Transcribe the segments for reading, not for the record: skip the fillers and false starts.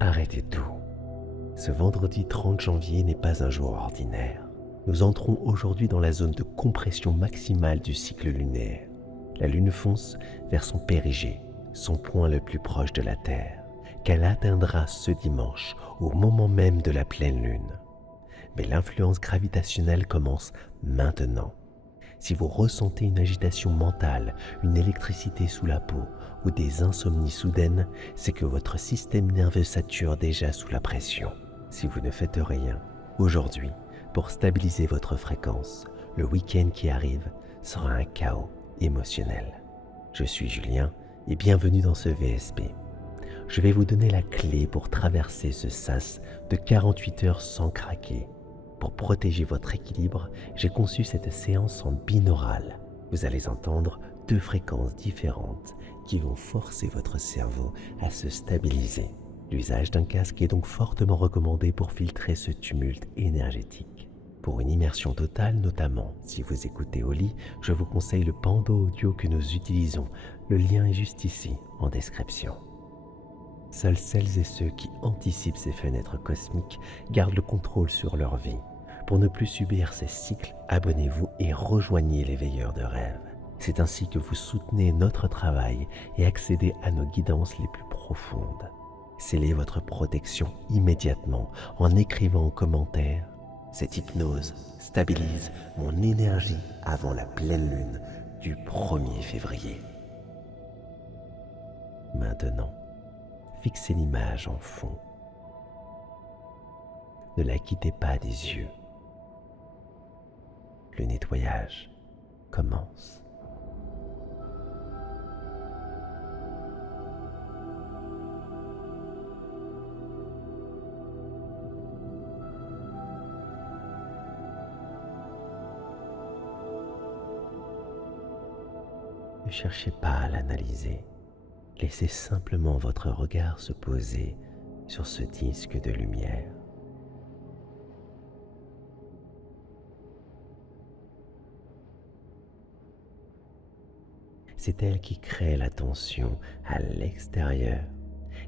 Arrêtez tout. Ce vendredi 30 janvier n'est pas un jour ordinaire. Nous entrons aujourd'hui dans la zone de compression maximale du cycle lunaire. La Lune fonce vers son périgée, son point le plus proche de la Terre, qu'elle atteindra ce dimanche au moment même de la pleine Lune. Mais l'influence gravitationnelle commence maintenant. Si vous ressentez une agitation mentale, une électricité sous la peau ou des insomnies soudaines, c'est que votre système nerveux sature déjà sous la pression. Si vous ne faites rien, aujourd'hui, pour stabiliser votre fréquence, le week-end qui arrive sera un chaos émotionnel. Je suis Julien et bienvenue dans ce VSP. Je vais vous donner la clé pour traverser ce sas de 48 heures sans craquer. Pour protéger votre équilibre, j'ai conçu cette séance en binaural. Vous allez entendre deux fréquences différentes qui vont forcer votre cerveau à se stabiliser. L'usage d'un casque est donc fortement recommandé pour filtrer ce tumulte énergétique. Pour une immersion totale, notamment si vous écoutez au lit, je vous conseille le Pando audio que nous utilisons. Le lien est juste ici, en description. Seuls celles et ceux qui anticipent ces fenêtres cosmiques gardent le contrôle sur leur vie. Pour ne plus subir ces cycles, abonnez-vous et rejoignez les veilleurs de rêve. C'est ainsi que vous soutenez notre travail et accédez à nos guidances les plus profondes. Scellez votre protection immédiatement en écrivant en commentaire « Cette hypnose stabilise mon énergie avant la pleine lune du 1er février. » Maintenant, fixez l'image en fond. Ne la quittez pas des yeux. Le nettoyage commence. Ne cherchez pas à l'analyser. Laissez simplement votre regard se poser sur ce disque de lumière. C'est elle qui crée la tension à l'extérieur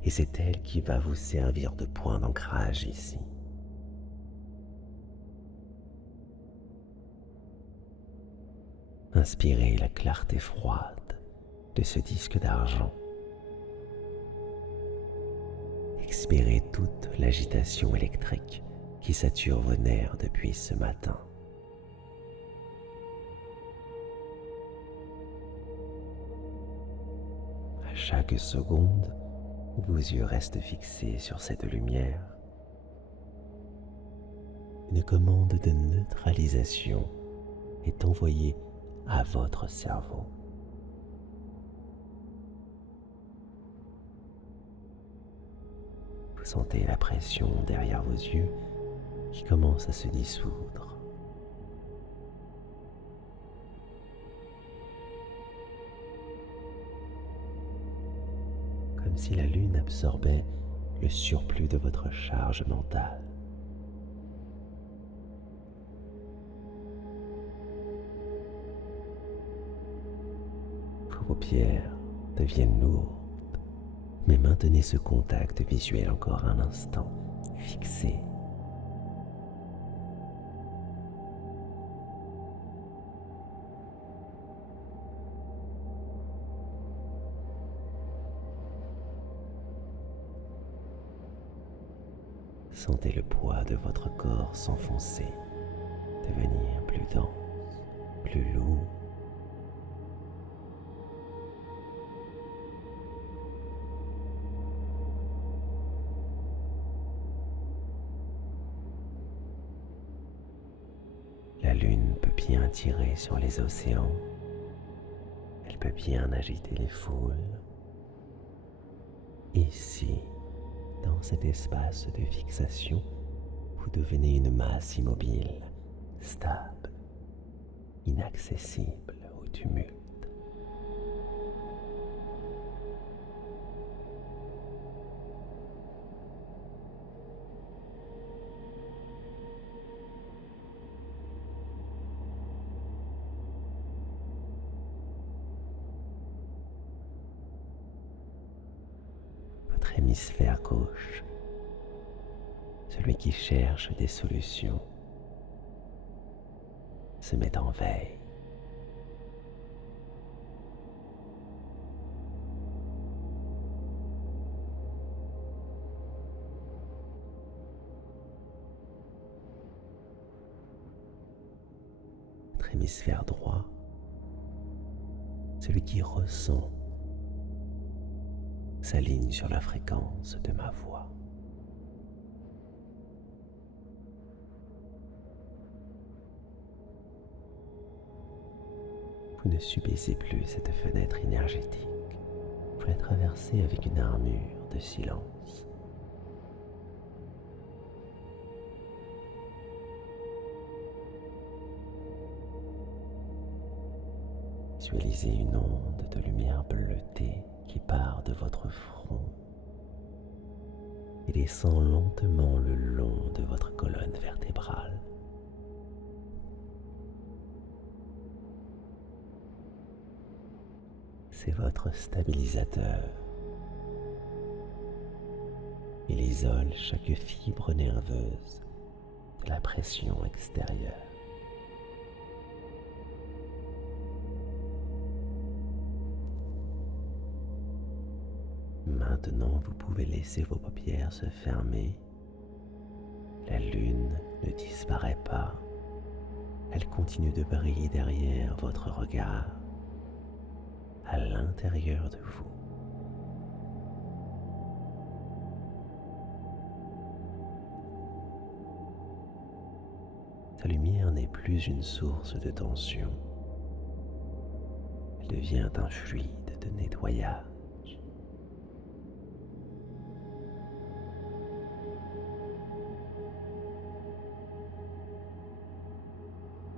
et c'est elle qui va vous servir de point d'ancrage ici. Inspirez la clarté froide de ce disque d'argent. Expirez toute l'agitation électrique qui sature vos nerfs depuis ce matin. À chaque seconde, vos yeux restent fixés sur cette lumière. Une commande de neutralisation est envoyée à votre cerveau. Vous sentez la pression derrière vos yeux qui commence à se dissoudre. Comme si la lune absorbait le surplus de votre charge mentale. Vos paupières deviennent lourdes, mais maintenez ce contact visuel encore un instant, fixé. Sentez le poids de votre corps s'enfoncer, devenir plus dense, plus lourd. La lune peut bien tirer sur les océans, elle peut bien agiter les foules. Ici, dans cet espace de fixation, vous devenez une masse immobile, stable, inaccessible au tumulte. Votre hémisphère gauche celui qui cherche des solutions, se met en veille. Votre hémisphère droit, celui qui ressent, s'aligne sur la fréquence de ma voix. Vous ne subissez plus cette fenêtre énergétique. Vous la traversez avec une armure de silence. Visualisez une onde de lumière bleutée qui part de votre front et descend lentement le long de votre colonne vertébrale. C'est votre stabilisateur. Il isole chaque fibre nerveuse de la pression extérieure. Maintenant, vous pouvez laisser vos paupières se fermer. La lune ne disparaît pas. Elle continue de briller derrière votre regard, à l'intérieur de vous. Sa lumière n'est plus une source de tension. Elle devient un fluide de nettoyage.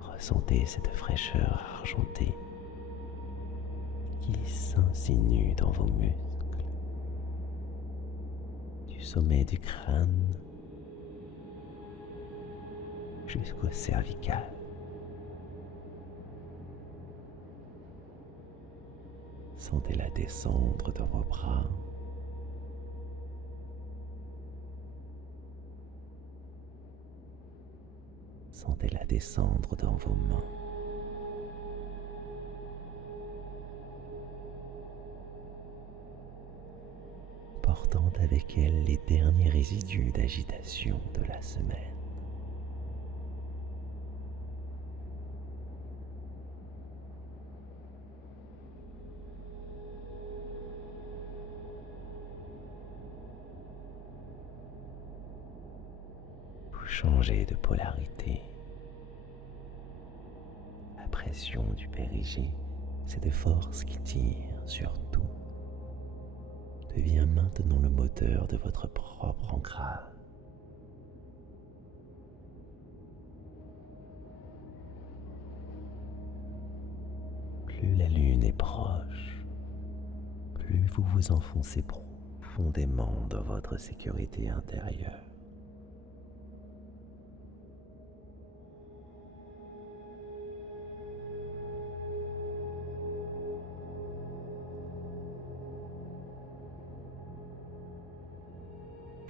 Ressentez cette fraîcheur argentée qui s'insinue dans vos muscles, du sommet du crâne jusqu'au cervical. Sentez-la descendre dans vos bras, sentez-la descendre dans vos mains. Portant avec elle les derniers résidus d'agitation de la semaine. Vous changez de polarité. La pression du périgée, cette force qui tire sur tout, devient maintenant le moteur de votre propre ancrage. Plus la lune est proche, plus vous vous enfoncez profondément dans votre sécurité intérieure.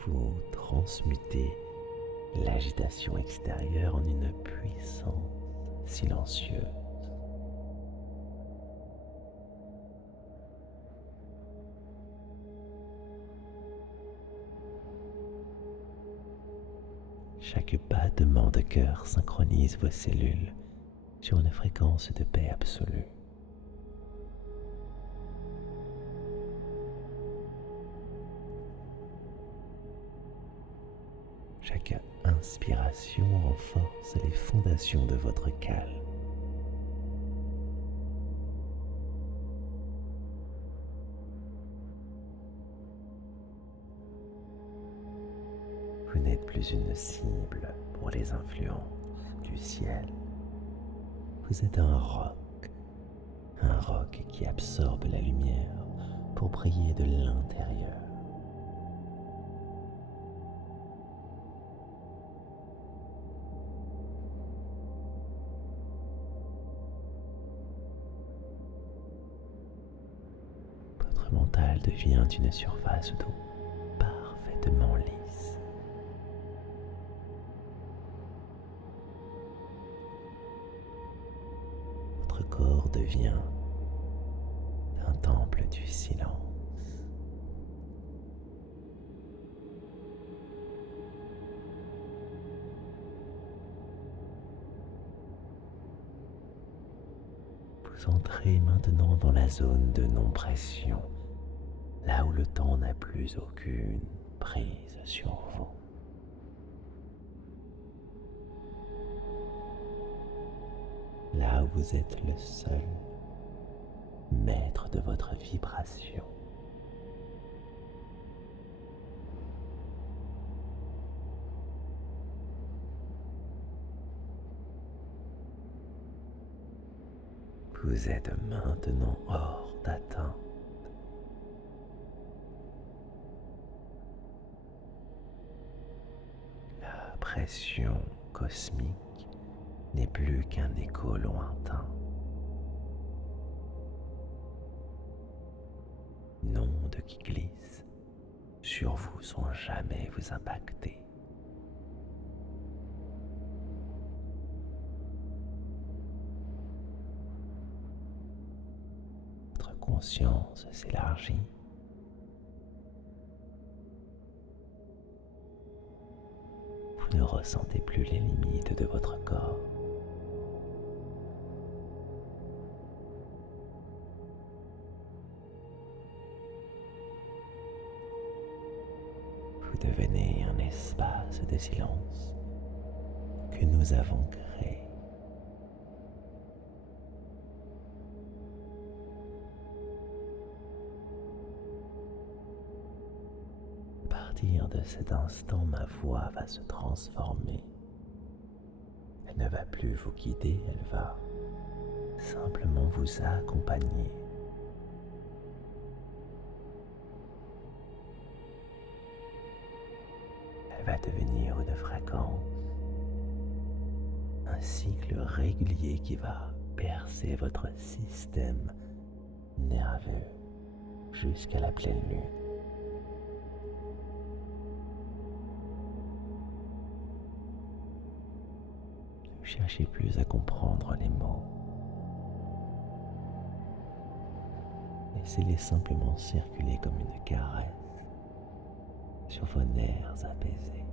Vous transmutez l'agitation extérieure en une puissance silencieuse. Chaque battement de cœur synchronise vos cellules sur une fréquence de paix absolue. Chaque inspiration renforce les fondations de votre calme. Vous n'êtes plus une cible pour les influences du ciel. Vous êtes un roc qui absorbe la lumière pour briller de l'intérieur. Votre mental devient une surface d'eau parfaitement lisse. devient un temple du silence. Vous entrez maintenant dans la zone de non-pression, là où le temps n'a plus aucune prise sur vous. Là où vous êtes le seul maître de votre vibration. Vous êtes maintenant hors d'atteinte. La pression cosmique n'est plus qu'un écho lointain. Une onde qui glisse sur vous sans jamais vous impacter. Votre conscience s'élargit. Vous ne ressentez plus les limites de votre corps. Vous devenez un espace de silence que nous avons créé. À partir de cet instant, ma voix va se transformer. Elle ne va plus vous guider, elle va simplement vous accompagner. Elle va devenir une fréquence, un cycle régulier qui va bercer votre système nerveux jusqu'à la pleine lune. Ne cherchez plus à comprendre les mots. Laissez-les simplement circuler comme une caresse sur vos nerfs apaisés.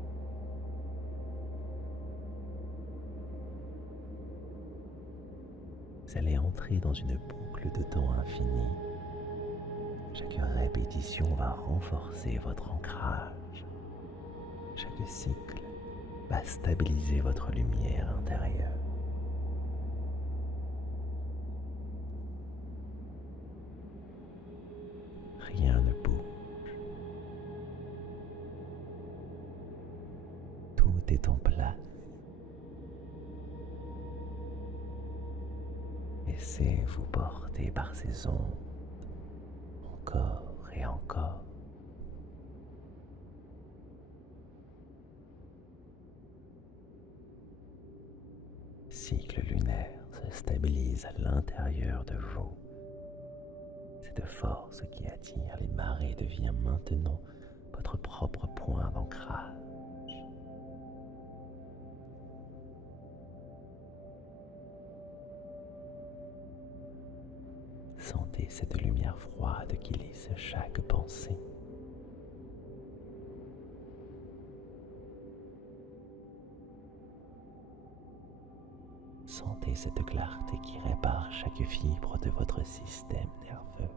Vous allez entrer dans une boucle de temps infinie. Chaque répétition va renforcer votre ancrage. Chaque cycle va stabiliser votre lumière intérieure. Rien ne bouge. Tout est en place. Laissez-vous porter par ces ondes, encore et encore. Le cycle lunaire se stabilise à l'intérieur de vous. Cette force qui attire les marées devient maintenant votre propre point d'ancrage. Sentez cette lumière froide qui lisse chaque pensée. Sentez cette clarté qui répare chaque fibre de votre système nerveux.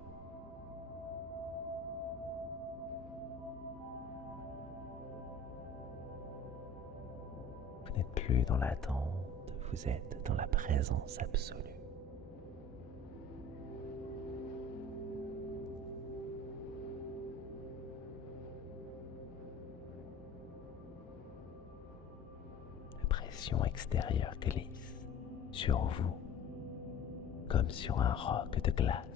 Vous n'êtes plus dans l'attente, vous êtes dans la présence absolue. La pression extérieure glisse sur vous comme sur un roc de glace.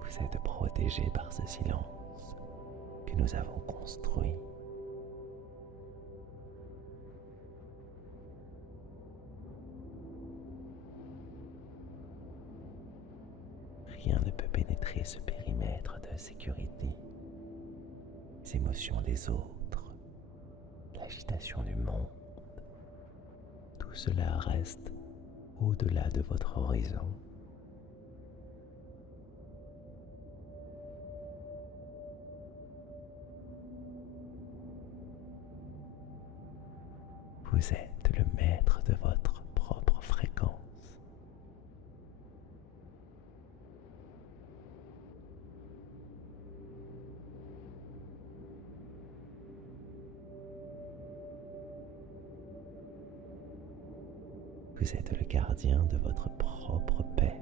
Vous êtes protégé par ce silence que nous avons construit. Rien ne peut pénétrer ce périmètre. périmètre de sécurité, les émotions des autres, l'agitation du monde, tout cela reste au-delà de votre horizon. Vous êtes le maître de votre propre fréquence. Vous êtes le gardien de votre propre paix.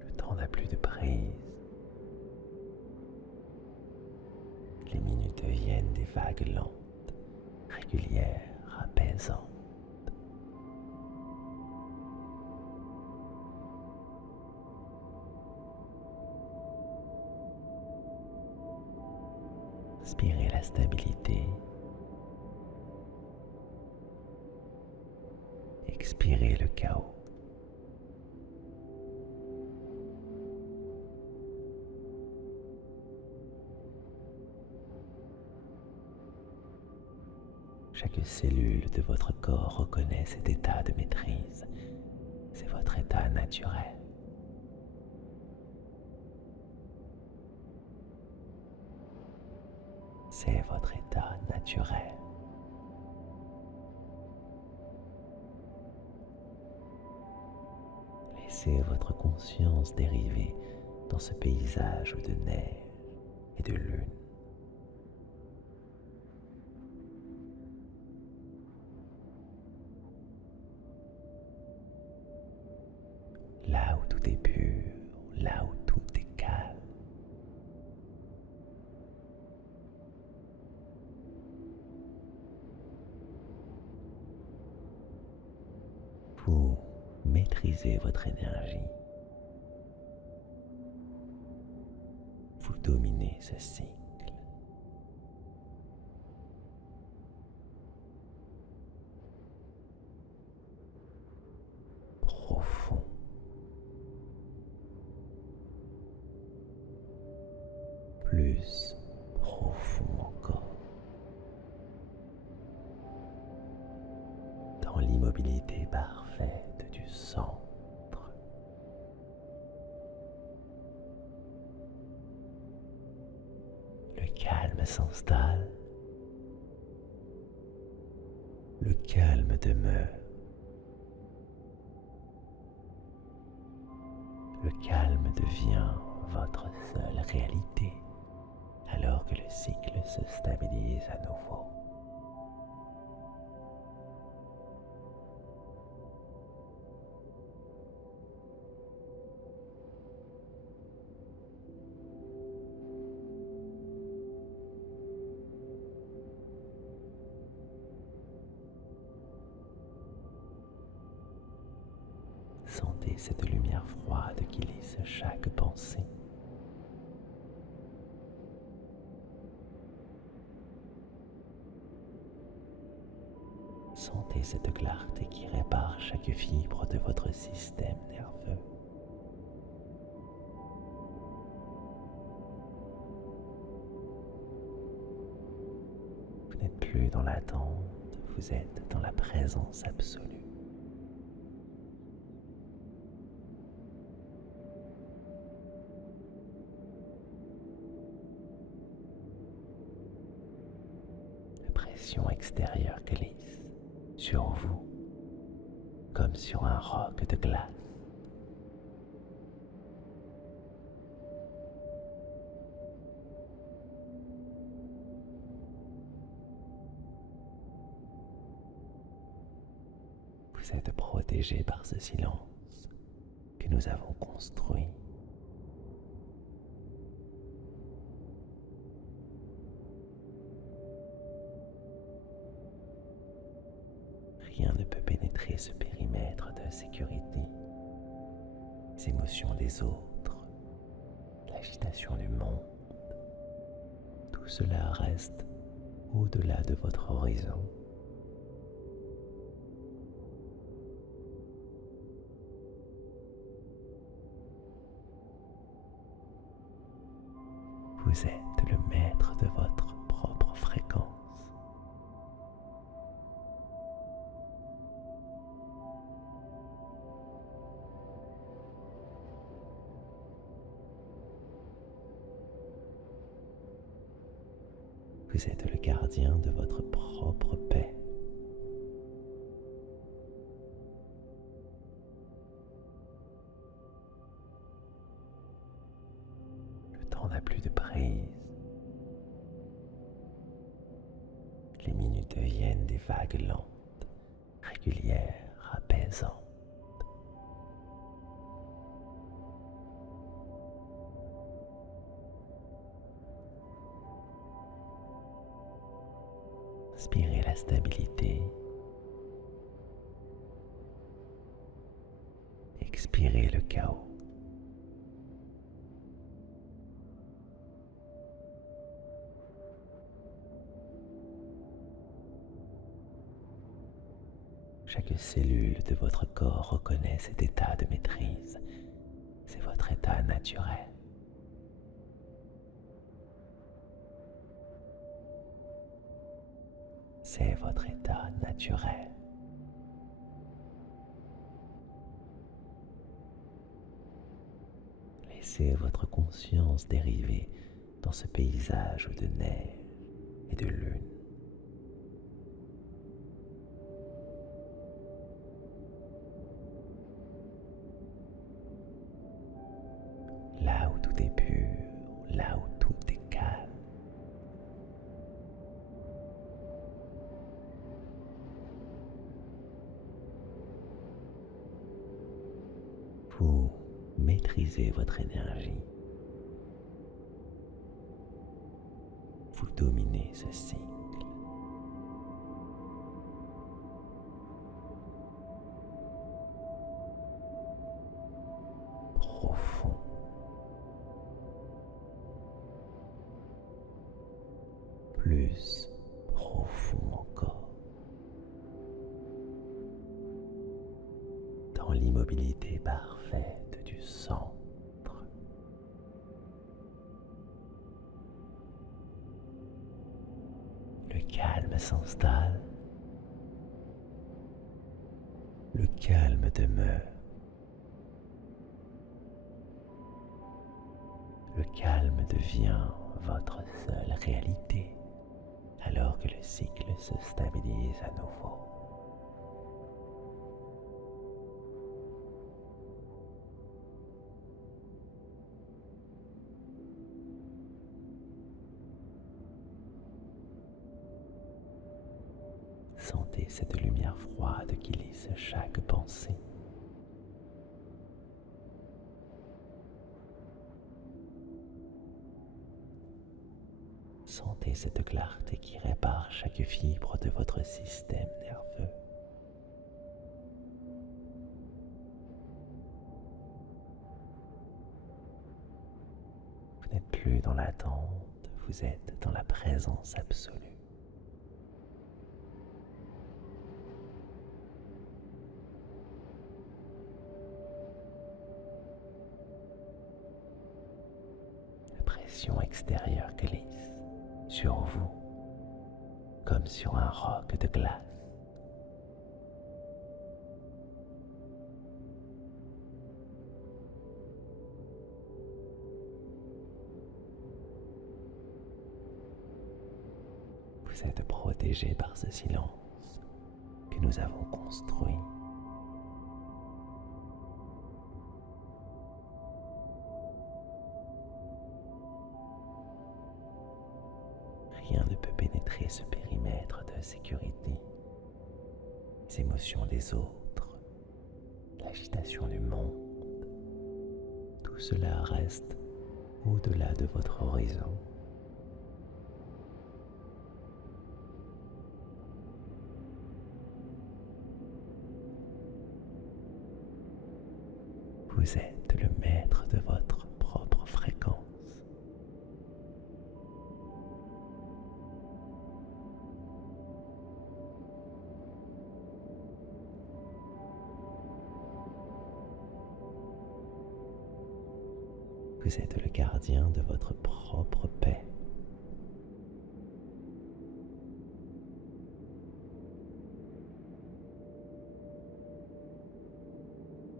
Le temps n'a plus de prise. Les minutes deviennent des vagues lentes, régulières, apaisantes. Inspirez la stabilité. Expirez le chaos. Chaque cellule de votre corps reconnaît cet état de maîtrise. C'est votre état naturel. C'est votre état naturel. Laissez votre conscience dériver dans ce paysage de neige et de lune. Là où tout est pur, là où tout est calme. Vous maîtrisez votre énergie. Vous dominez ce cycle. Profond. Plus profond encore. Dans l'immobilité parfaite du centre. Le calme s'installe. Le calme demeure. Le calme devient votre seule réalité alors que le cycle se stabilise à nouveau. Sentez cette lumière froide qui lisse chaque pensée. Sentez cette clarté qui répare chaque fibre de votre système nerveux. Vous n'êtes plus dans l'attente, vous êtes dans la présence absolue. La pression extérieure glisse sur vous comme sur un roc de glace. Vous êtes protégé par ce silence que nous avons construit. Rien ne peut pénétrer ce périmètre de sécurité. Les émotions des autres, l'agitation du monde, tout cela reste au-delà de votre horizon. Vous êtes le maître de votre propre fréquence. Vous êtes le gardien de votre propre paix. Le temps n'a plus de prise. Les minutes deviennent des vagues lentes, régulières, apaisantes. Inspirez la stabilité. Expirez le chaos. Chaque cellule de votre corps reconnaît cet état de maîtrise. C'est votre état naturel. C'est votre état naturel. Laissez votre conscience dériver dans ce paysage de neige et de lune. Là où tout est pur, là où tout est calme. Vous maîtrisez votre énergie. Vous dominez ce cycle. Profond. Plus profond encore. Dans l'immobilité parfaite du centre. Le calme s'installe. Le calme demeure. Le calme devient votre seule réalité alors que le cycle se stabilise à nouveau. Sentez cette lumière froide qui lisse chaque pensée. Sentez cette clarté qui répare chaque fibre de votre système nerveux. Vous n'êtes plus dans l'attente, vous êtes dans la présence absolue. La pression extérieure glisse sur vous comme sur un roc de glace. Vous êtes protégé par ce silence que nous avons construit. Rien ne peut pénétrer ce périmètre de sécurité. Les émotions des autres, l'agitation du monde, tout cela reste au-delà de votre horizon. Vous êtes le maître de votre propre fréquence. Vous êtes le gardien de votre propre paix.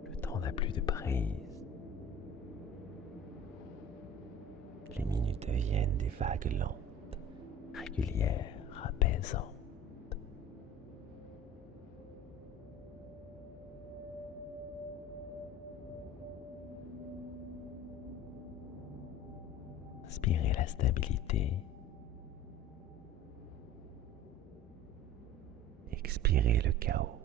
Le temps n'a plus de prise. Les minutes deviennent des vagues lentes, régulières, apaisantes. Inspirez la stabilité. Expirez le chaos.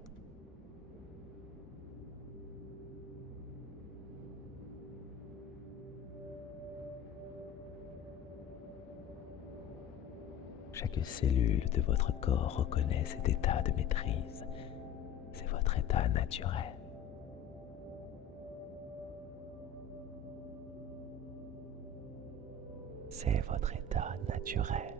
Chaque cellule de votre corps reconnaît cet état de maîtrise. C'est votre état naturel. C'est votre état naturel.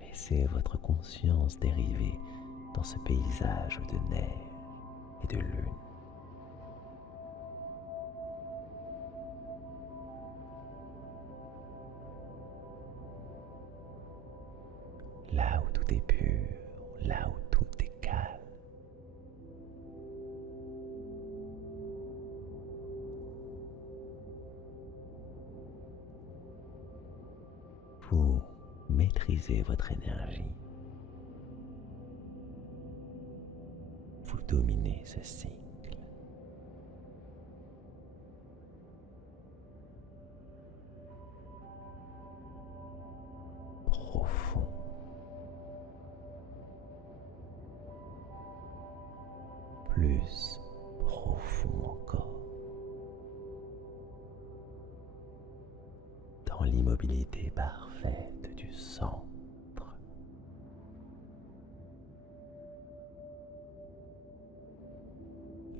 Laissez votre conscience dériver dans ce paysage de neige et de lune. Là où tout est pur, là où tout est calme. Vous maîtrisez votre énergie. Vous dominez ce cycle. Profond. Plus profond encore. Dans l'immobilité parfaite du centre.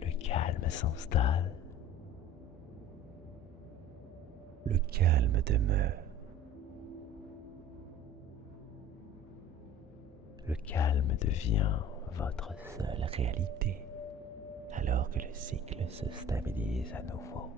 Le calme s'installe. Le calme demeure. Le calme devient votre seule réalité, alors que le cycle se stabilise à nouveau.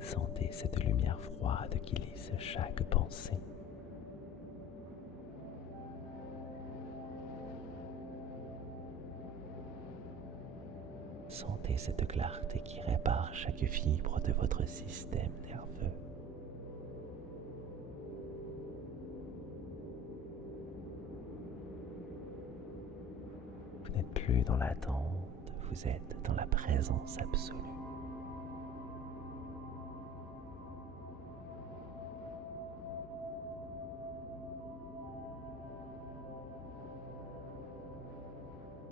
Sentez cette lumière froide qui lisse chaque pensée. Sentez cette clarté qui répare chaque fibre de votre système nerveux. Vous n'êtes plus dans l'attente, vous êtes dans la présence absolue.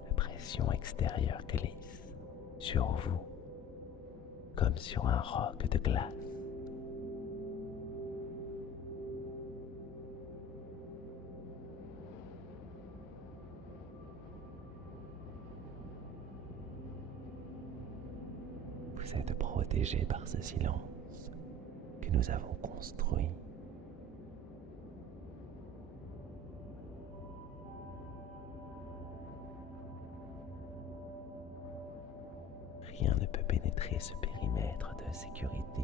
La pression extérieure glisse sur vous comme sur un roc de glace. Vous êtes protégé par ce silence que nous avons construit. Rien ne peut pénétrer ce périmètre de sécurité.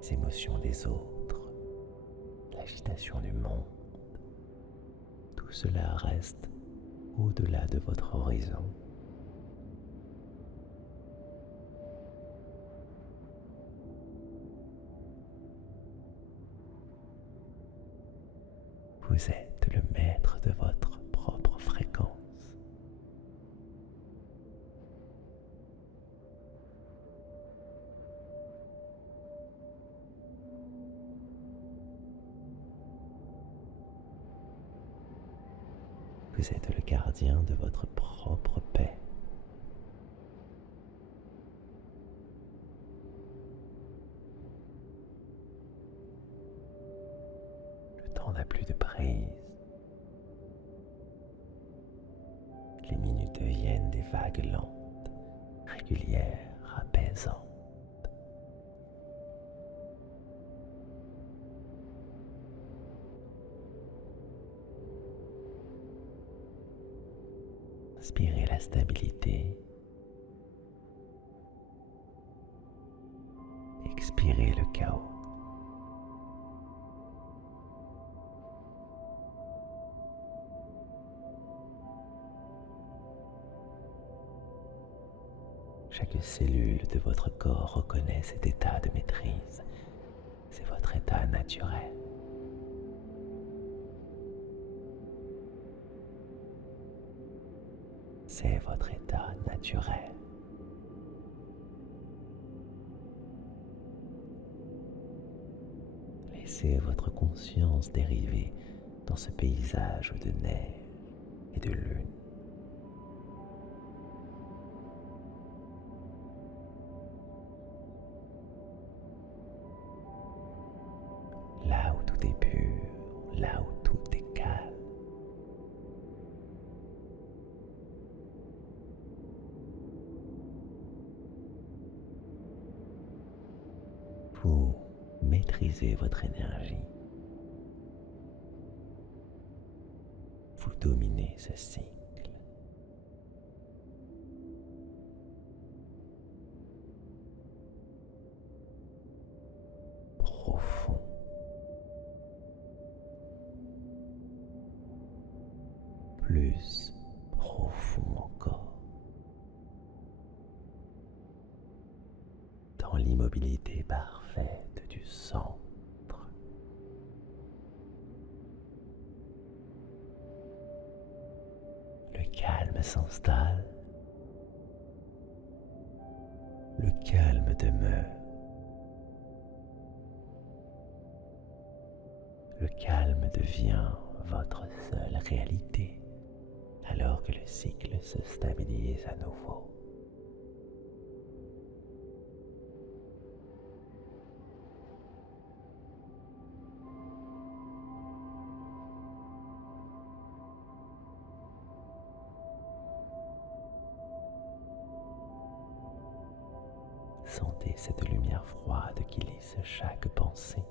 Les émotions des autres, l'agitation du monde, tout cela reste au-delà de votre horizon. Vous êtes le maître de votre propre fréquence. Vous êtes le gardien de votre propre paix. Le temps n'a plus de prise. Les minutes deviennent des vagues lentes, régulière, apaisante. Inspirez la stabilité. Expirez le chaos. Chaque cellule de votre corps reconnaît cet état de maîtrise. C'est votre état naturel. C'est votre état naturel. Laissez votre conscience dériver dans ce paysage de neige et de lune. Là où tout est pur, là où tout est calme. Vous maîtrisez votre énergie. Vous dominez ce cycle. Profond. Plus profond encore. Dans l'immobilité parfaite du centre. Le calme s'installe. Le calme demeure. Le calme devient votre seule réalité alors que le cycle se stabilise à nouveau. Sentez cette lumière froide qui lisse chaque pensée.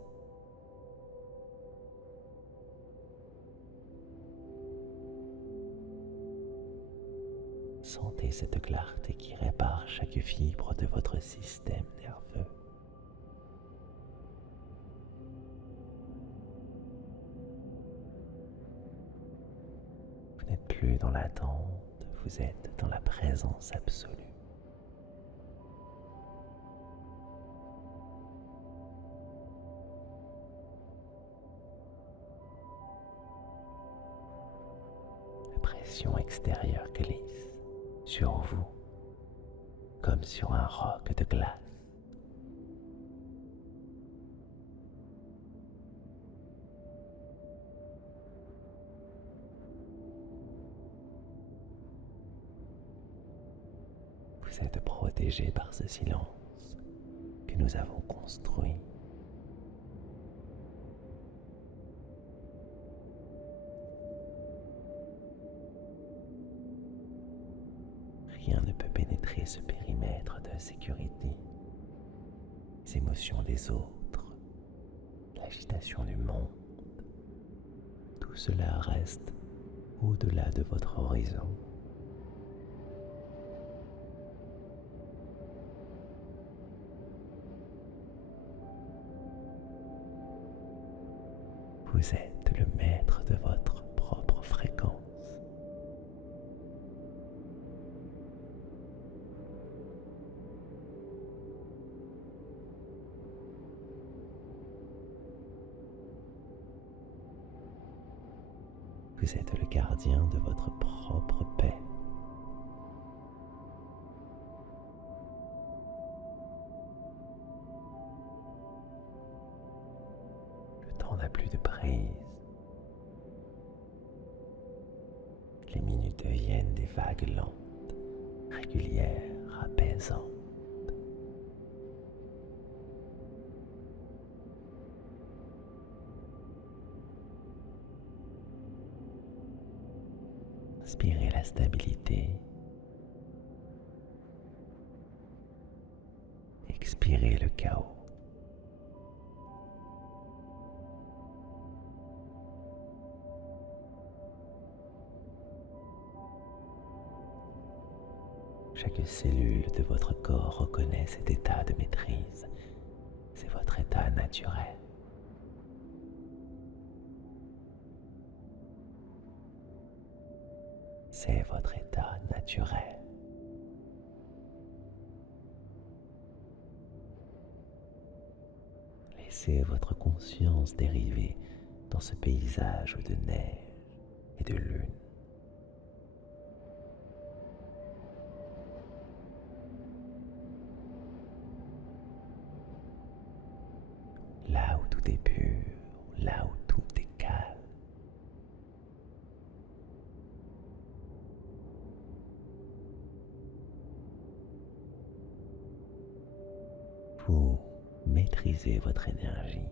Sentez cette clarté qui répare chaque fibre de votre système nerveux. Vous n'êtes plus dans l'attente, vous êtes dans la présence absolue. La pression extérieure glisse sur vous comme sur un roc de glace. Vous êtes protégé par ce silence que nous avons construit. Rien ne peut pénétrer ce périmètre de sécurité. Les émotions des autres, l'agitation du monde, tout cela reste au-delà de votre horizon. Vous êtes le maître de votre propre fréquence. Vous êtes le gardien de votre propre paix. Le temps n'a plus de prise. Les minutes deviennent des vagues lentes, régulières, apaisantes. Inspirez la stabilité. Expirez le chaos. Chaque cellule de votre corps reconnaît cet état de maîtrise. C'est votre état naturel. C'est votre état naturel. Laissez votre conscience dériver dans ce paysage de neige et de lune. Là où tout est pur, là où tout est calme. Vous maîtrisez votre énergie.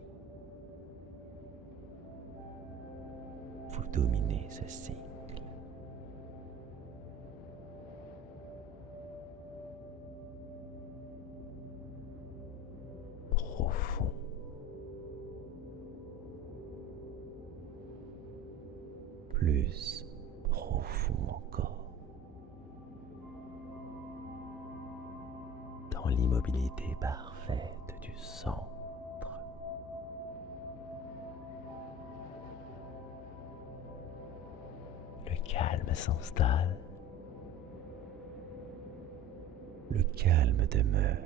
Vous dominez ce cycle. Profond. Plus profond encore. Dans l'immobilité parfaite du centre. Le calme s'installe. Le calme demeure.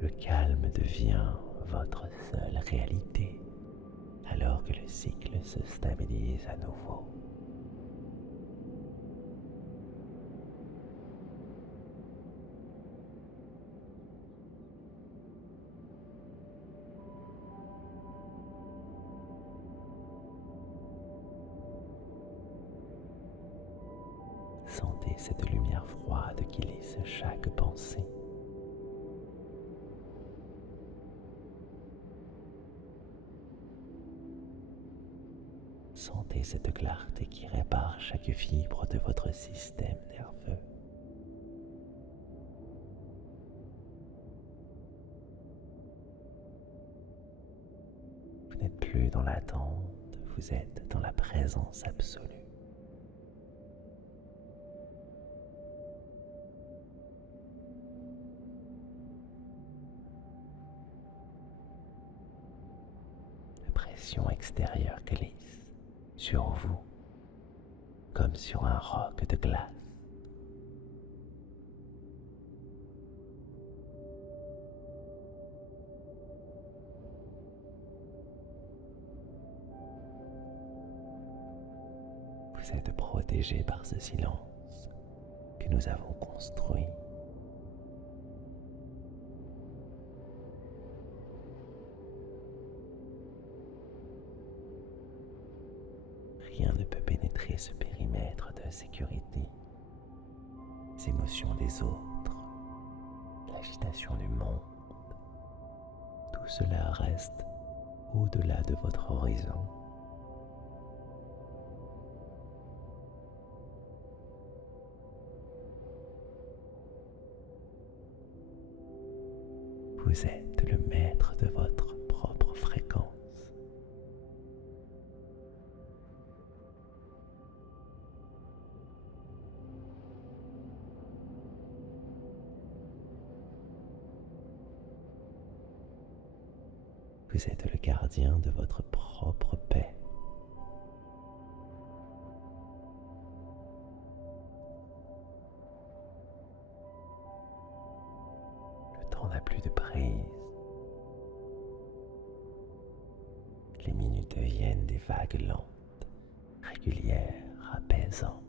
Le calme devient votre seule réalité alors que le cycle se stabilise à nouveau. Sentez cette lumière froide qui lisse chaque pensée. Sentez cette clarté qui répare chaque fibre de votre système nerveux. Vous n'êtes plus dans l'attente, vous êtes dans la présence absolue. La pression extérieure glisse sur vous comme sur un roc de glace. Vous êtes protégé par ce silence que nous avons construit. Rien ne peut pénétrer ce périmètre de sécurité. Les émotions des autres, l'agitation du monde, tout cela reste au-delà de votre horizon. Vous êtes le maître de votre propre fréquence. Vous êtes le gardien de votre propre paix. Le temps n'a plus de prise. Les minutes deviennent des vagues lentes, régulières, apaisantes.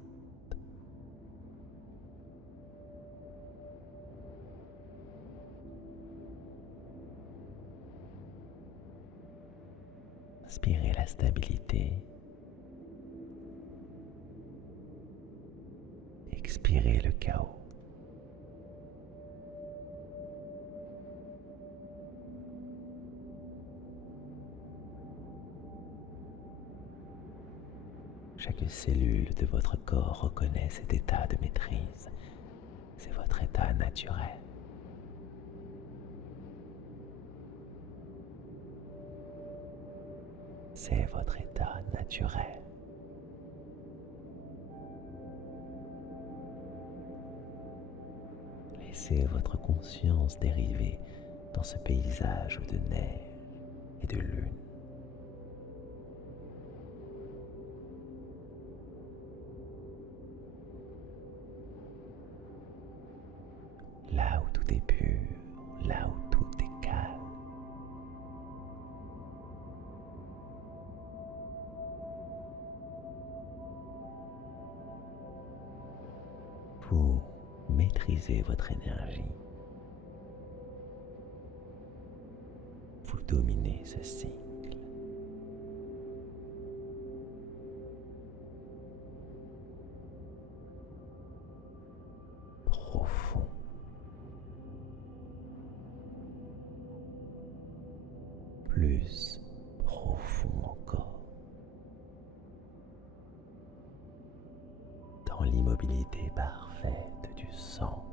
Inspirez la stabilité. Expirez le chaos. Chaque cellule de votre corps reconnaît cet état de maîtrise. C'est votre état naturel. C'est votre état naturel. Laissez votre conscience dériver dans ce paysage de neige et de lune. Là où tout est pur, là où tout est calme. Vous maîtrisez votre énergie. Vous dominez ce cycle. Profond. Plus profond encore. Dans l'immobilité parfaite du centre.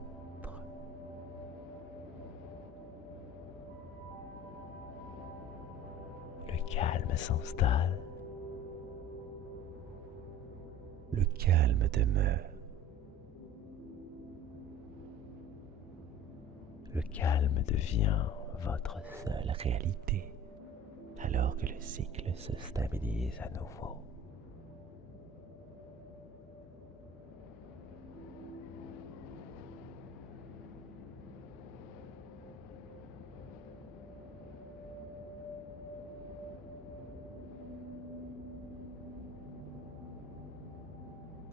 Le calme s'installe. Le calme demeure. Le calme devient votre seule réalité alors que le cycle se stabilise à nouveau.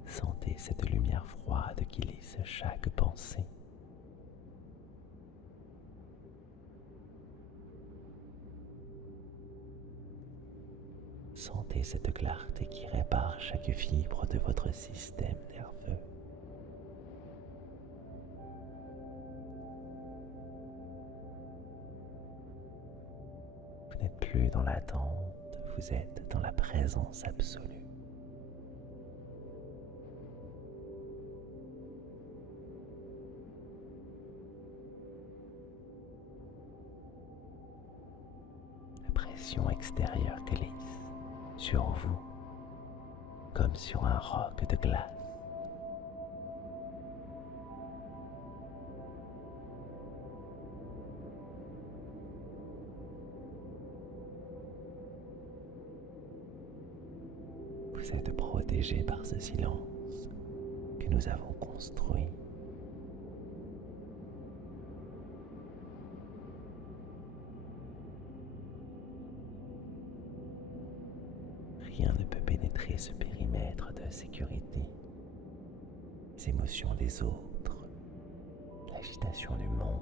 Sentez cette lumière froide qui lisse chaque pensée. Sentez cette clarté qui répare chaque fibre de votre système nerveux. Vous n'êtes plus dans l'attente, vous êtes dans la présence absolue. La pression extérieure glisse sur vous comme sur un roc de glace. Vous êtes protégé par ce silence que nous avons construit. Rien ne peut pénétrer ce périmètre de sécurité. Les émotions des autres, l'agitation du monde,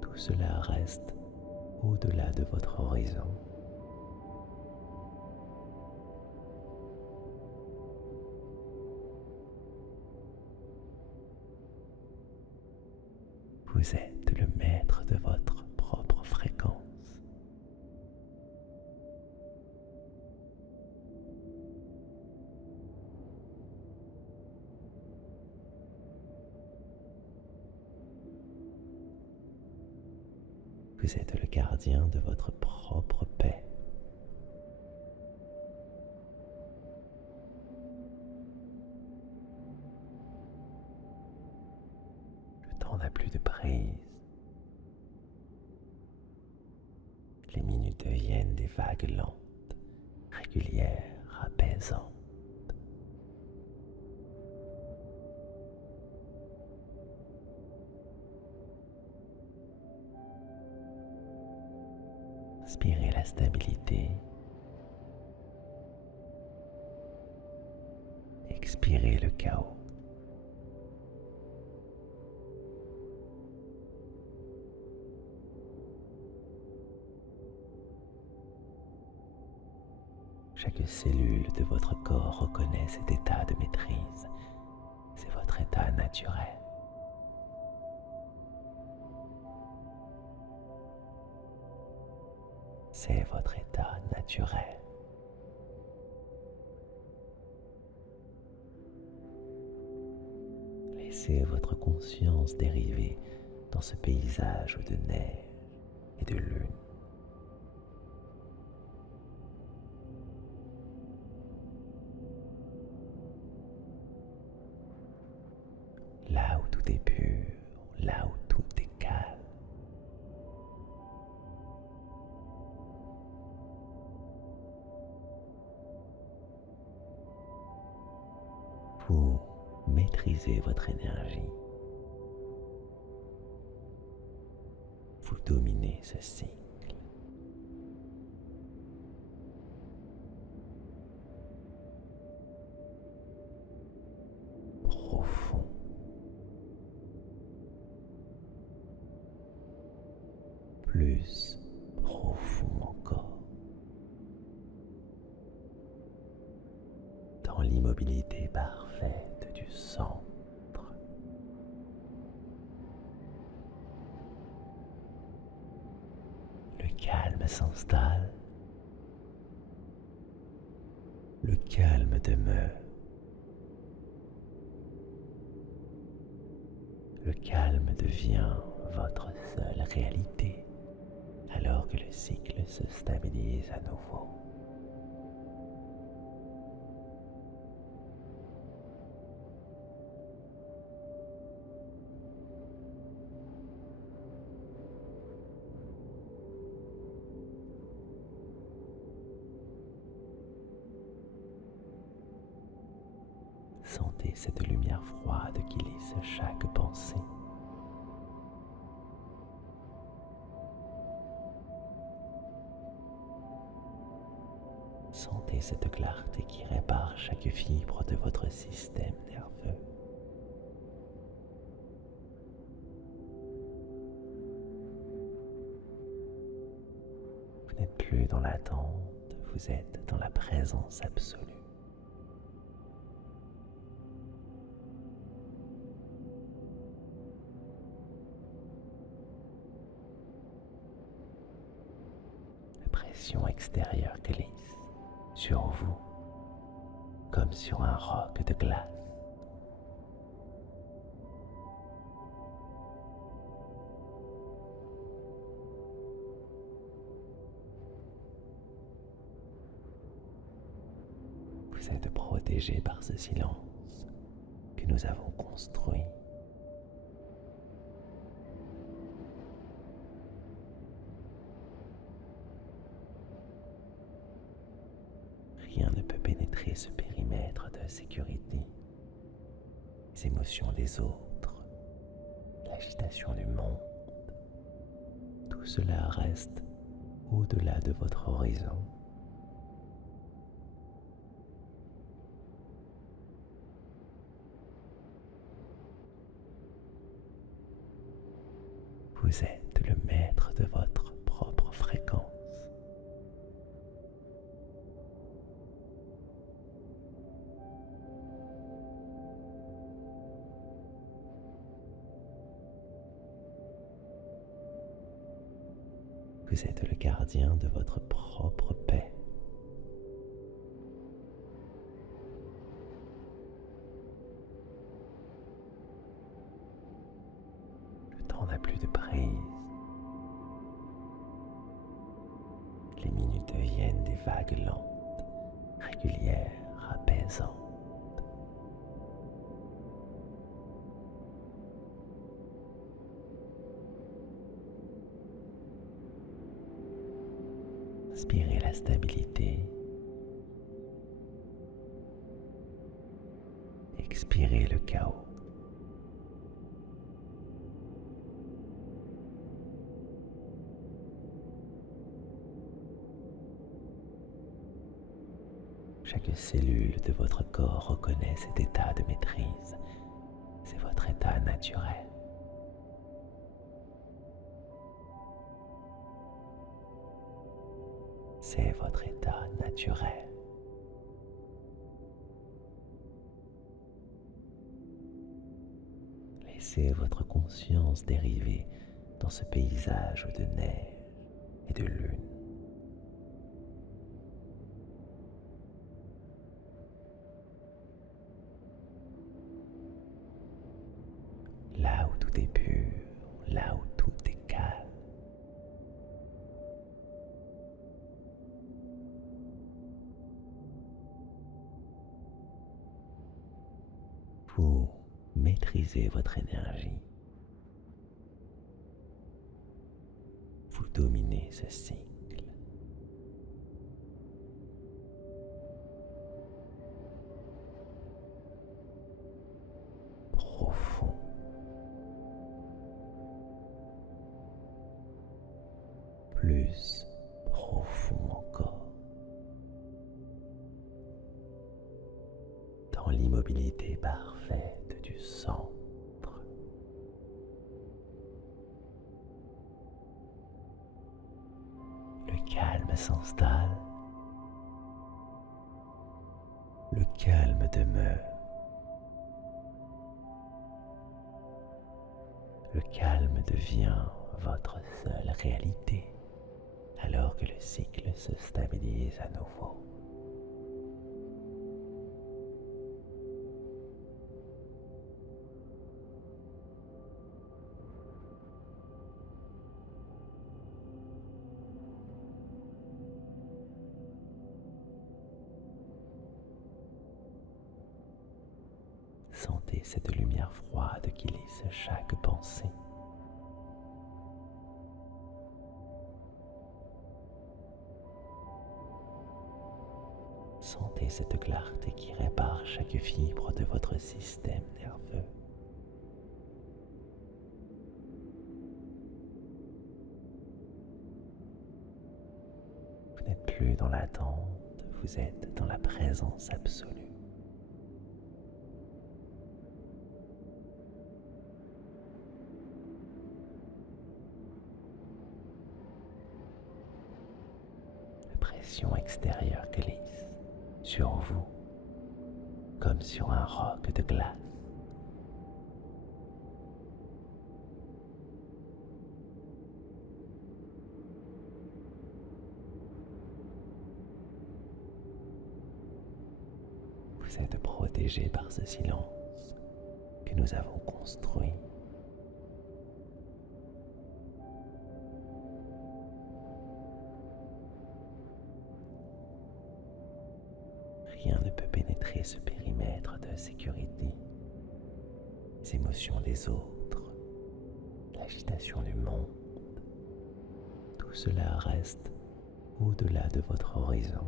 tout cela reste au-delà de votre horizon. Vous êtes le maître de votre propre fréquence. Vous êtes le gardien de votre propre paix. Le temps n'a plus de prise. Les minutes deviennent des vagues lentes, régulières, apaisantes. Inspirez la stabilité. Expirez le chaos. Chaque cellule de votre corps reconnaît cet état de maîtrise. C'est votre état naturel. C'est votre état naturel. Laissez votre conscience dériver dans ce paysage de neige et de lune. Là où tout est pur, là où tout est calme. Vous maîtrisez votre énergie. Vous dominez ce cycle. Profond. Plus profond encore. Dans l'immobilité parfaite du centre. Le calme s'installe. Le calme demeure. Le calme devient votre seule réalité alors que le cycle se stabilise à nouveau. Sentez cette lumière froide qui lisse chaque pensée. Sentez cette clarté qui répare chaque fibre de votre système nerveux. Vous n'êtes plus dans l'attente, vous êtes dans la présence absolue. La pression extérieure glisse sur vous comme sur un roc de glace. Vous êtes protégé par ce silence que nous avons construit. Rien ne peut pénétrer ce périmètre de sécurité. Les émotions des autres, l'agitation du monde, tout cela reste au-delà de votre horizon. Vous êtes le maître de votre propre fréquence. Vous êtes le gardien de votre propre paix. Le temps n'a plus de prise. Les minutes deviennent des vagues lentes, régulières, apaisantes. Inspirez la stabilité. Expirez le chaos. Chaque cellule de votre corps reconnaît cet état de maîtrise. C'est votre état naturel. C'est votre état naturel. Laissez votre conscience dériver dans ce paysage de neige et de lune. Vous maîtrisez votre énergie. Vous dominez ce cycle. Profond. Plus profond encore. Dans l'immobilité parfaite du centre. Le calme s'installe. Le calme demeure. Le calme devient votre seule réalité, alors que le cycle se stabilise à nouveau. Sentez cette lumière froide qui lisse chaque pensée. Sentez cette clarté qui répare chaque fibre de votre système nerveux. Vous n'êtes plus dans l'attente, vous êtes dans la présence absolue. La pression extérieure glisse sur vous comme sur un roc de glace. Vous êtes protégé par ce silence que nous avons construit. Rien ne peut pénétrer ce périmètre de sécurité. Les émotions des autres, l'agitation du monde, tout cela reste au-delà de votre horizon.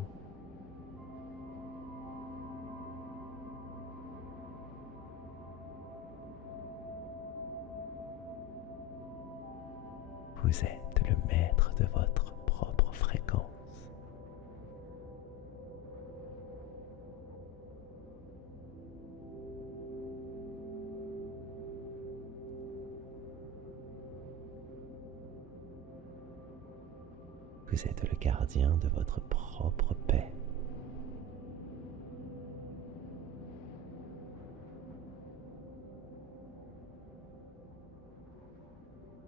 Vous êtes le maître de votre propre fréquence. Vous êtes le gardien de votre propre paix.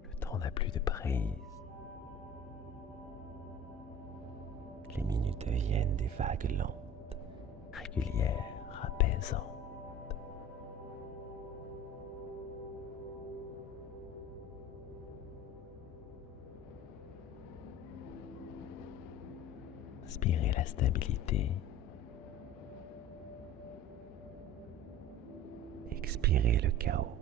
Le temps n'a plus de prise. Les minutes deviennent des vagues lentes, régulières, apaisantes. Inspirez la stabilité. Expirez le chaos.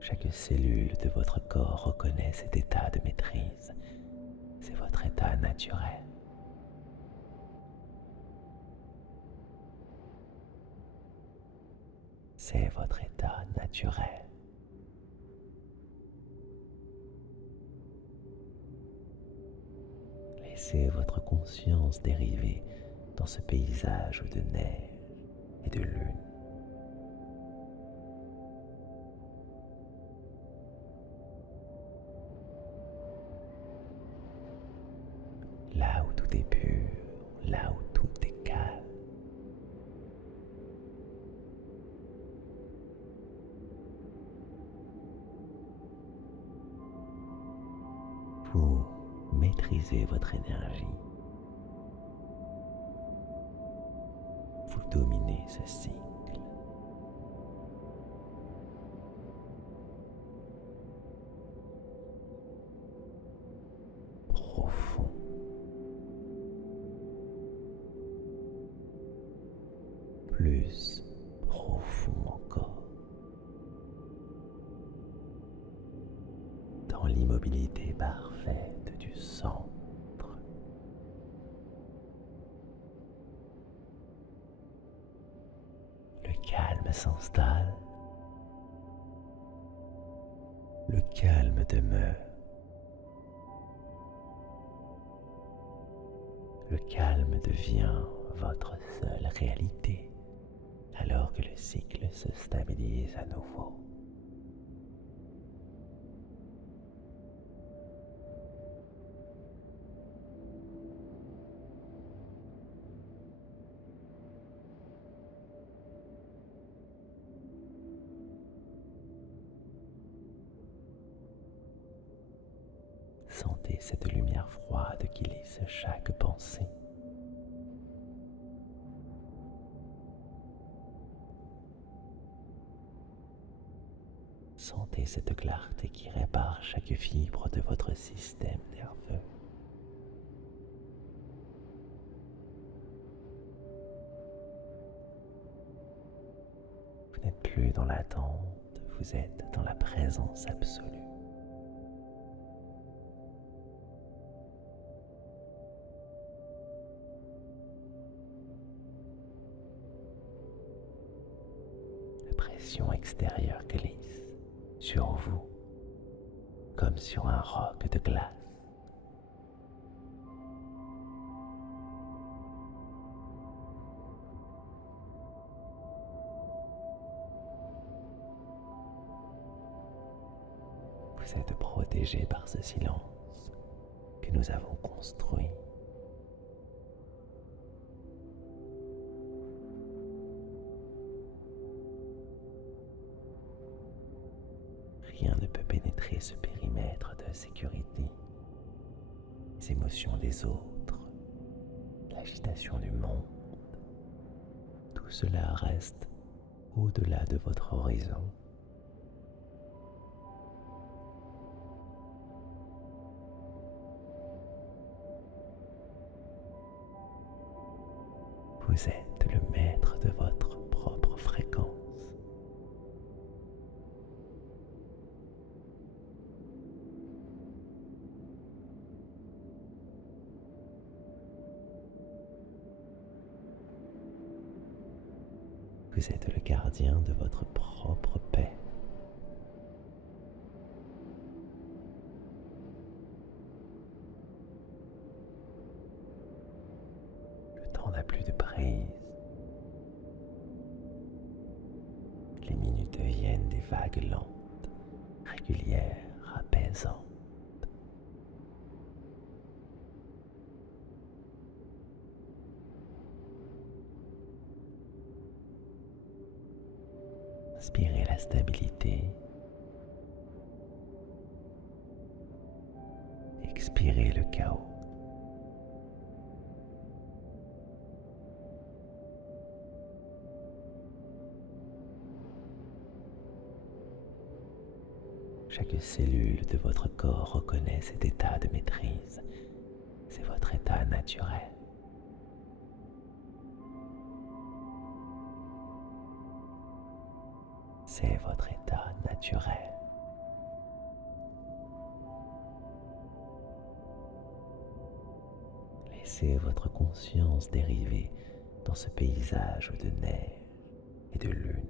Chaque cellule de votre corps reconnaît cet état de maîtrise. C'est votre état naturel. C'est votre état naturel. Laissez votre conscience dériver dans ce paysage de neige et de lune. Là où tout est pur, là où tout est calme. Vous maîtrisez votre énergie. Vous dominez ce cycle. profond. Plus profond encore. Dans l'immobilité parfaite du centre. Le calme s'installe. Le calme demeure. Le calme devient votre seule réalité alors que le cycle se stabilise à nouveau. Sentez cette lumière froide qui lisse chaque pensée. Sentez cette clarté qui répare chaque fibre de votre système nerveux. Vous n'êtes plus dans l'attente, vous êtes dans la présence absolue. La pression extérieure glisse sur vous comme sur un roc de glace. Vous êtes protégé par ce silence que nous avons construit. Rien ne peut pénétrer ce périmètre de sécurité. Les émotions des autres, l'agitation du monde, tout cela reste au-delà de votre horizon. Vous êtes le maître de votre propre fréquence. Vous êtes le gardien de votre propre paix. Le temps n'a plus de prise. Les minutes deviennent des vagues lentes, régulières, apaisantes. Inspirez la stabilité. Expirez le chaos. Chaque cellule de votre corps reconnaît cet état de maîtrise. C'est votre état naturel. C'est votre état naturel. Laissez votre conscience dériver dans ce paysage de neige et de lune.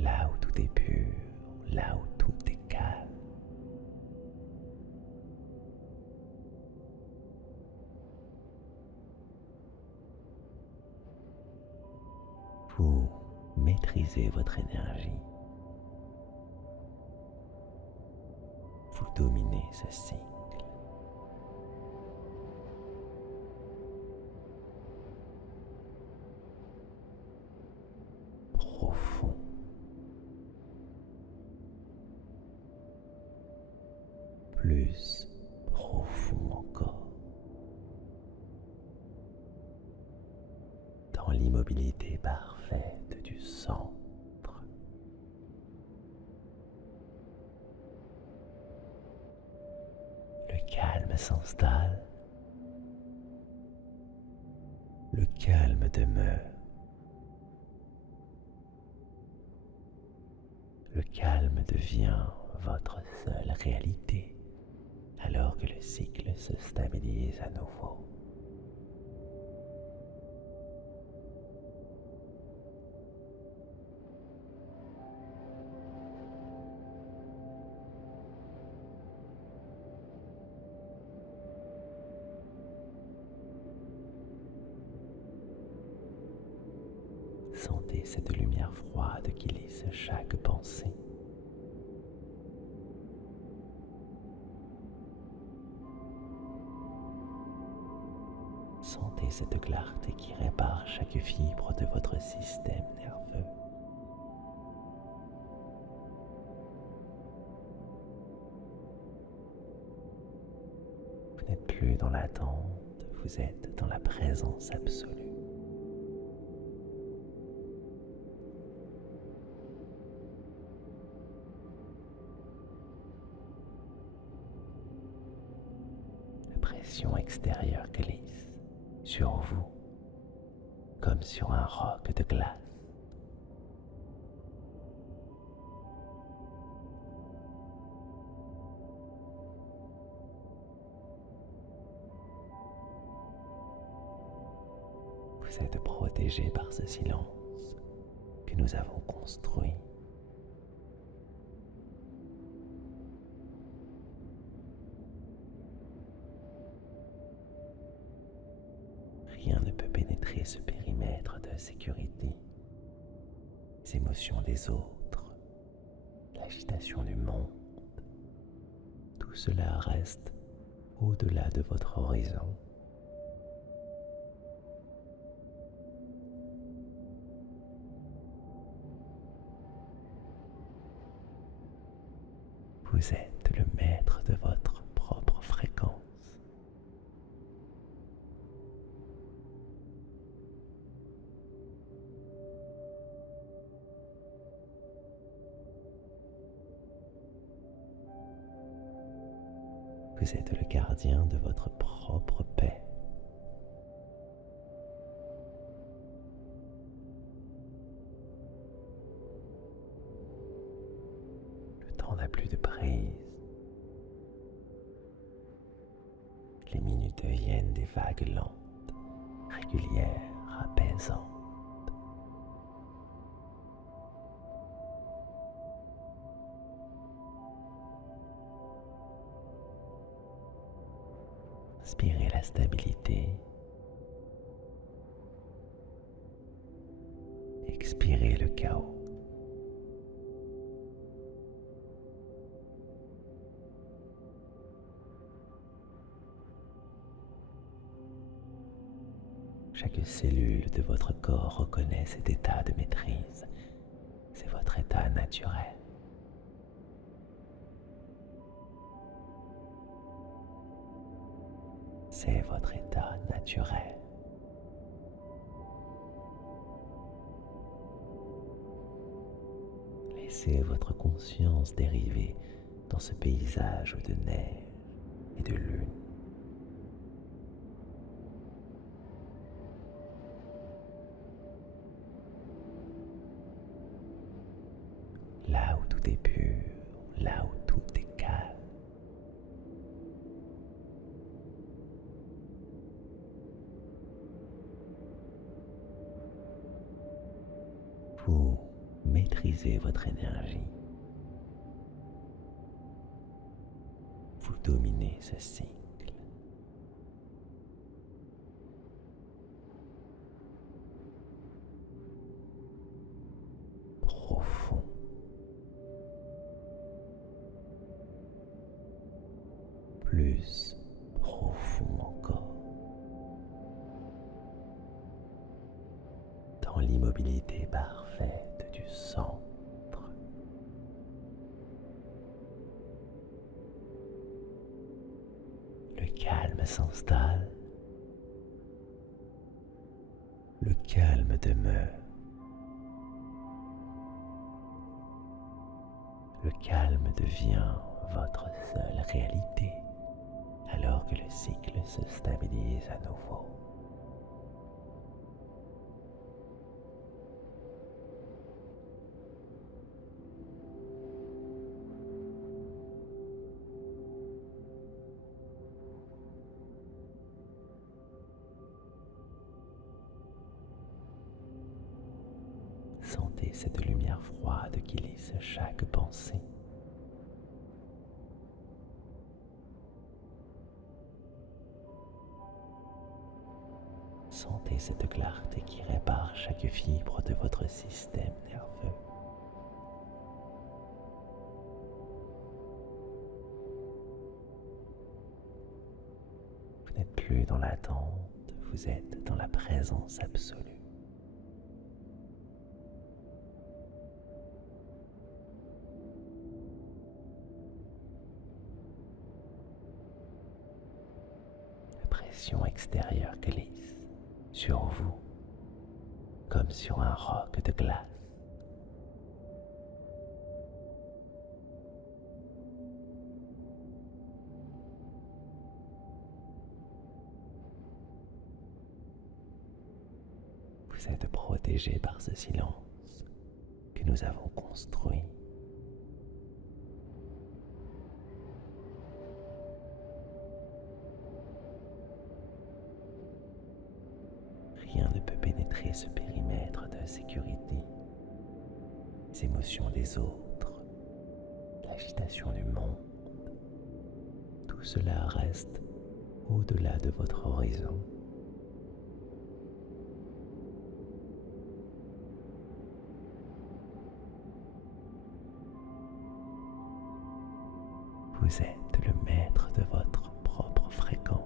Là où tout est pur, là où tout est calme. Vous maîtrisez votre énergie. Vous dominez ce cycle. Profond. Plus profond encore. Dans dans l'immobilité parfaite du centre. Le calme s'installe, le calme demeure. Le calme devient votre seule réalité alors que le cycle se stabilise à nouveau. Sentez cette lumière froide qui lisse chaque pensée. Sentez cette clarté qui répare chaque fibre de votre système nerveux. Vous n'êtes plus dans l'attente, vous êtes dans la présence absolue. La pression extérieure glisse sur vous comme sur un roc de glace. Vous êtes protégé par ce silence que nous avons construit. Rien ne peut pénétrer ce périmètre de sécurité. Les émotions des autres, l'agitation du monde, tout cela reste au-delà de votre horizon. Vous êtes le maître de votre propre fréquence. Vous êtes le gardien de votre propre paix. Le temps n'a plus de prise. Les minutes deviennent des vagues lentes, régulières, apaisantes. Inspirez la stabilité. Expirez le chaos. Chaque cellule de votre corps reconnaît cet état de maîtrise. C'est votre état naturel. C'est votre état naturel. Laissez votre conscience dériver dans ce paysage de neige et de lune. Là où tout est pur, là où tout est calme. Vous maîtrisez votre énergie. Vous dominez ce cycle. Profond. Plus profond encore. Dans l'immobilité parfaite du centre. Le calme s'installe. Le calme demeure. Le calme devient votre seule réalité alors que le cycle se stabilise à nouveau. Sentez cette lumière froide qui lisse chaque pensée. Sentez cette clarté qui répare chaque fibre de votre système nerveux. Vous n'êtes plus dans l'attente, vous êtes dans la présence absolue. Pression extérieure glisse sur vous comme sur un roc de glace. Vous êtes protégé par ce silence que nous avons construit. Rien ne peut pénétrer ce périmètre de sécurité. Les émotions des autres, l'agitation du monde, tout cela reste au-delà de votre horizon. Vous êtes le maître de votre propre fréquence.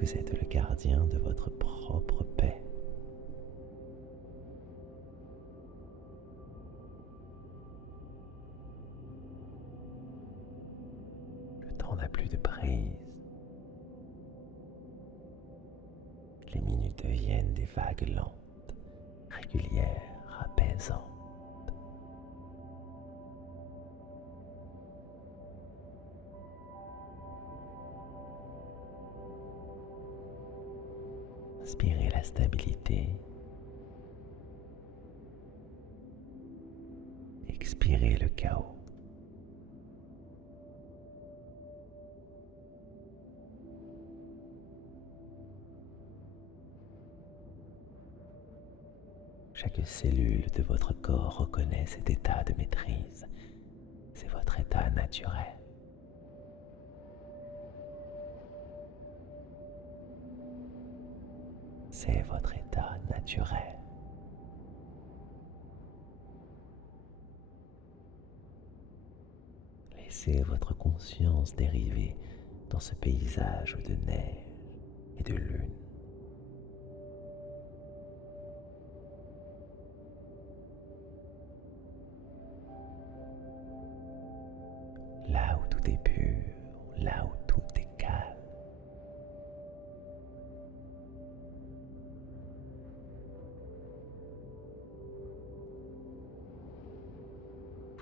Vous êtes le gardien de votre propre paix. Le temps n'a plus de prise. Les minutes deviennent des vagues lentes, régulières, apaisantes. Inspirez la stabilité. Expirez le chaos. Chaque cellule de votre corps reconnaît cet état de maîtrise. C'est votre état naturel. C'est votre état naturel. Laissez votre conscience dériver dans ce paysage de neige et de lune. Là où tout est pur, là où tout est calme.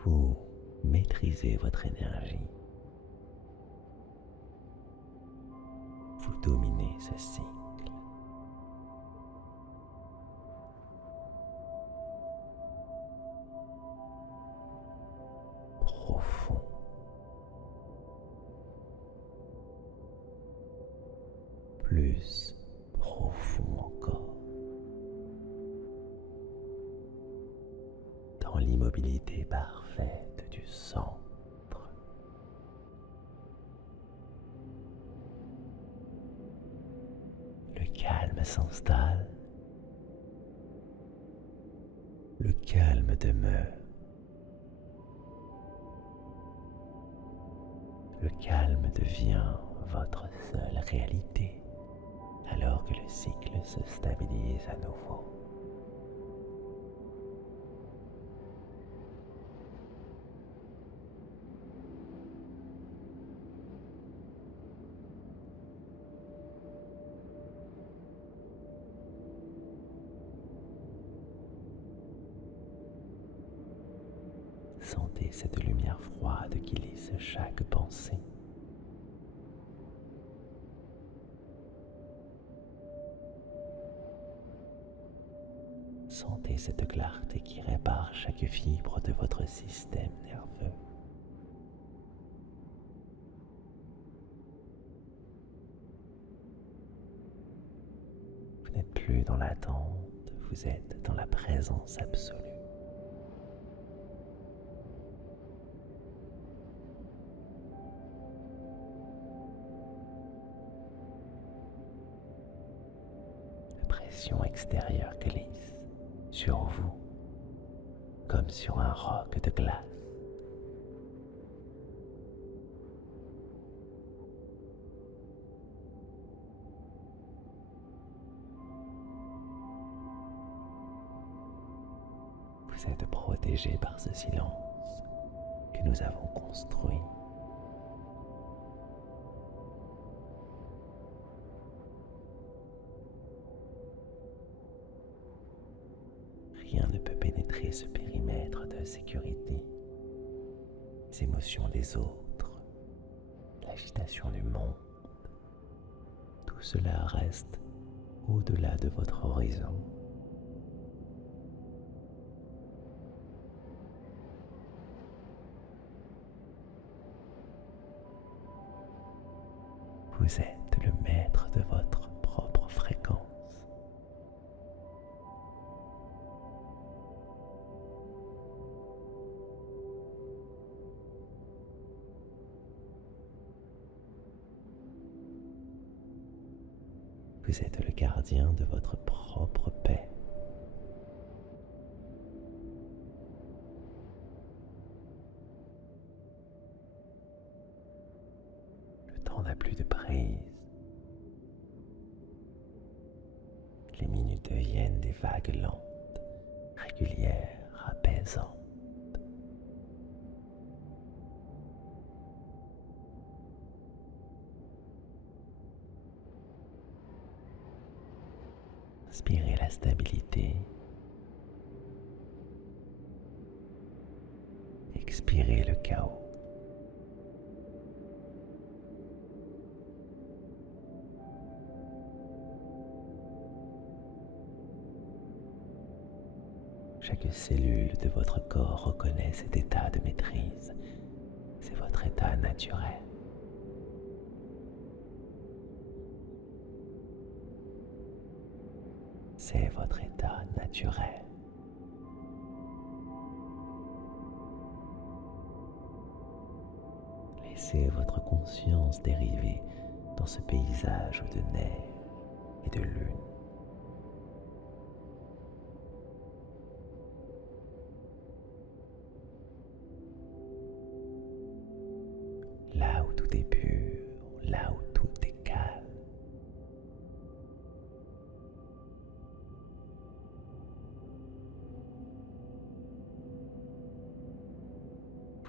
Vous maîtrisez votre énergie. Vous dominez ce cycle. Profond. Plus profond encore. Dans l'immobilité parfaite du centre. Le calme s'installe. Le calme demeure. Le calme devient votre seule réalité alors que le cycle se stabilise à nouveau. Sentez cette lumière froide qui lisse chaque pensée. Sentez cette clarté qui répare chaque fibre de votre système nerveux. Vous n'êtes plus dans l'attente, vous êtes dans la présence absolue. La pression extérieure glisse sur vous comme sur un roc de glace. Vous êtes protégé par ce silence que nous avons construit. Rien ne peut pénétrer ce périmètre de sécurité. Les émotions des autres, l'agitation du monde, tout cela reste au-delà de votre horizon. Vous êtes le maître de votre propre fréquence. Vous êtes le gardien de votre propre paix. Le temps n'a plus de prise. Les minutes deviennent des vagues lentes, régulières, apaisantes. Inspirez la stabilité. Expirez le chaos. Chaque cellule de votre corps reconnaît cet état de maîtrise. C'est votre état naturel. C'est votre état naturel. Laissez votre conscience dériver dans ce paysage de neige et de lune. Là où tout est pur, là où tout est calme.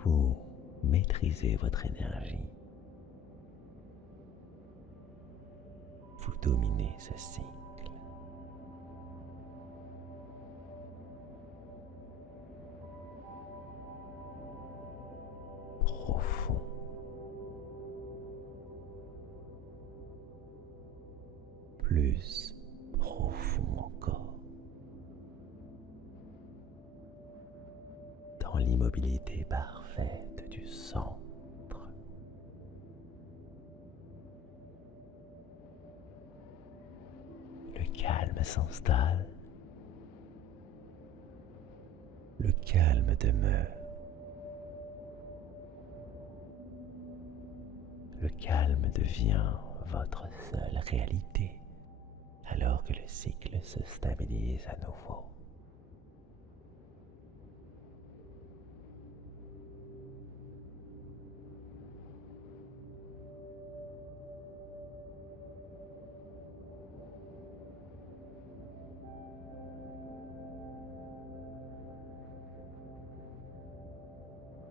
Vous maîtrisez votre énergie. Vous dominez ce cycle. Profond. Plus profond encore. Dans l'immobilité parfaite du centre. Le calme s'installe. Le calme demeure. Le calme devient votre seule réalité alors que le cycle se stabilise à nouveau.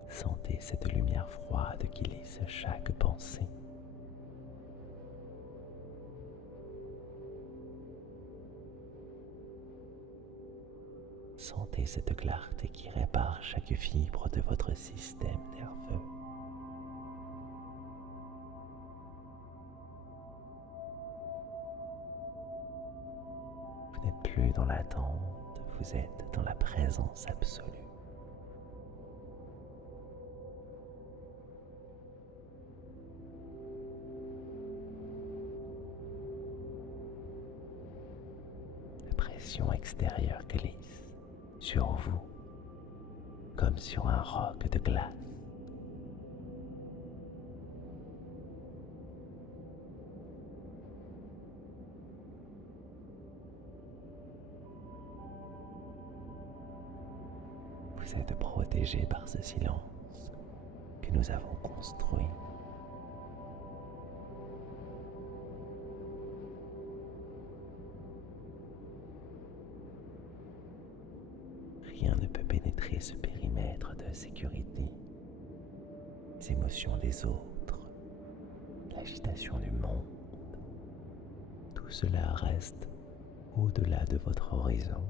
Sentez cette lumière froide qui lisse chaque pensée. Sentez cette clarté qui répare chaque fibre de votre système nerveux. Vous n'êtes plus dans l'attente, vous êtes dans la présence absolue. La pression extérieure glisse sur vous comme sur un roc de glace. Vous êtes protégé par ce silence que nous avons construit. Rien ne peut pénétrer ce périmètre de sécurité. Les émotions des autres, l'agitation du monde, tout cela reste au-delà de votre horizon.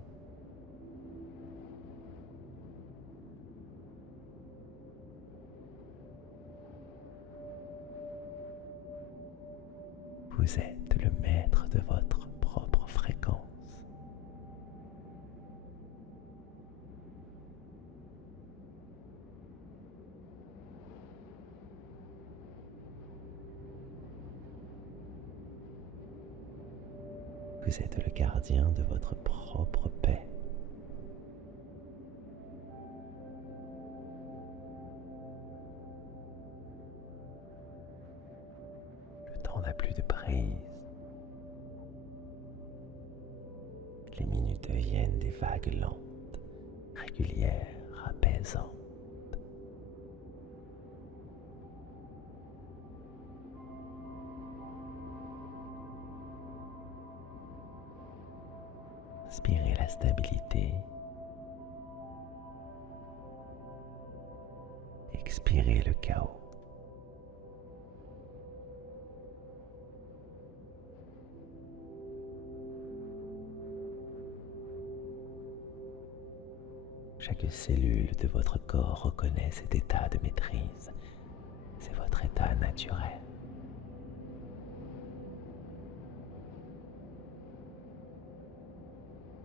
Vous êtes le maître de votre propre fréquence. Vous êtes le gardien de votre propre paix. Le temps n'a plus de prise. Les minutes deviennent des vagues lentes, régulières, apaisantes. Inspirez la stabilité. Expirez le chaos. Chaque cellule de votre corps reconnaît cet état de maîtrise. C'est votre état naturel.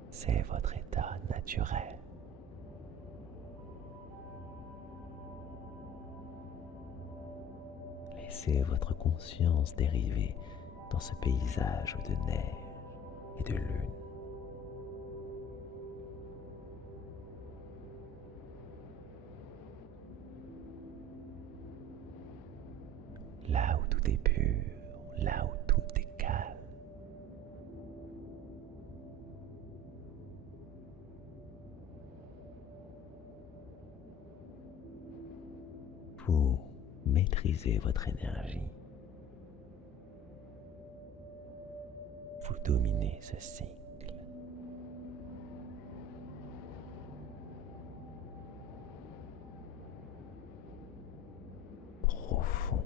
C'est votre état naturel. Laissez votre conscience dériver dans ce paysage de neige et de lune. Là où tout est pur, là où tout est calme. Vous maîtrisez votre énergie. Vous dominez ce cycle. Profond.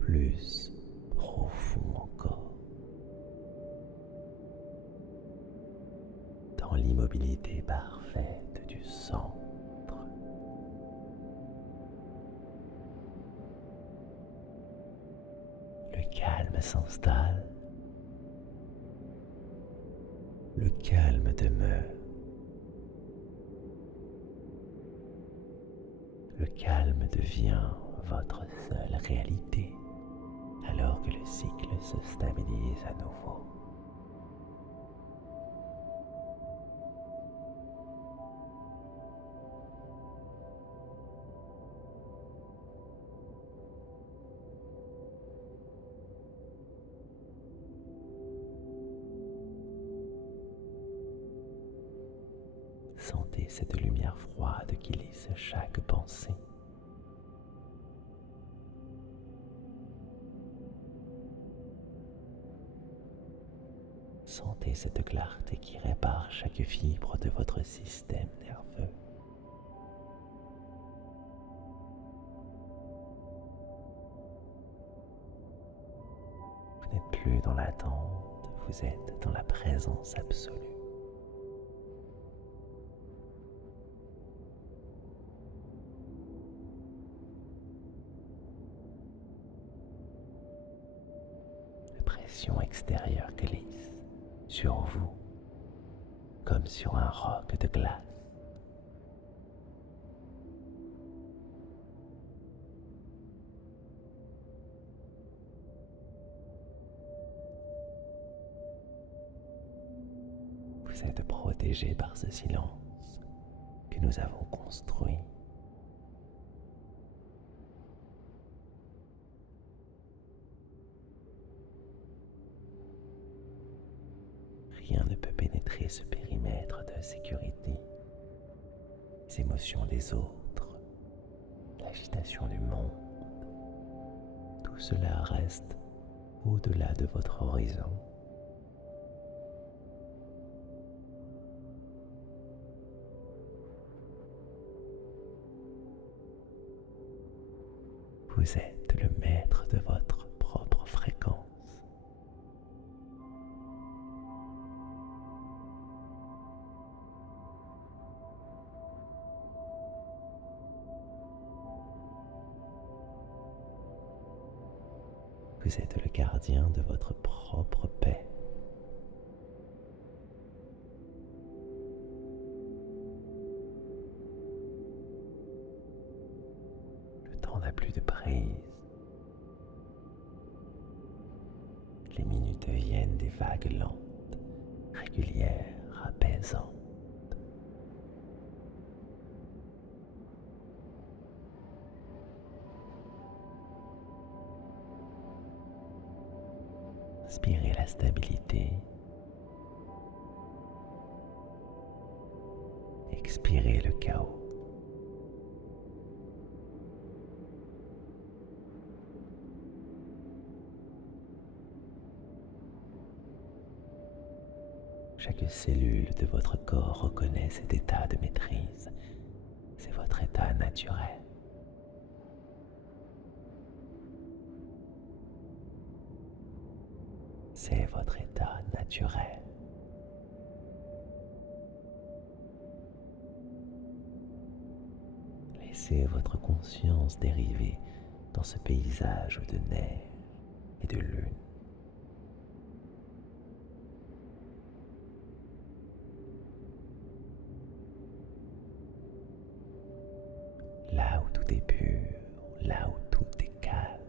Plus profond encore. Dans l'immobilité parfaite du centre. Le calme s'installe. Le calme demeure. Le calme devient votre seule réalité alors que le cycle se stabilise à nouveau. Sentez cette lumière froide qui lisse chaque pensée. Sentez cette clarté qui répare chaque fibre de votre système nerveux. Vous n'êtes plus dans l'attente, vous êtes dans la présence absolue. La pression extérieure glisse sur vous comme sur un roc de glace. Vous êtes protégé par ce silence que nous avons construit. Rien ne peut pénétrer ce périmètre de sécurité. Les émotions des autres, l'agitation du monde, tout cela reste au-delà de votre horizon. Vous êtes le maître de votre propre fréquence. Vous êtes le gardien de votre propre paix. Le temps n'a plus de prise. Les minutes viennent des vagues lentes, régulières, apaisantes. Inspirez la stabilité. Expirez le chaos. Chaque cellule de votre corps reconnaît cet état de maîtrise. C'est votre état naturel. C'est votre état naturel. Laissez votre conscience dériver dans ce paysage de neige et de lune. Là où tout est pur, là où tout est calme.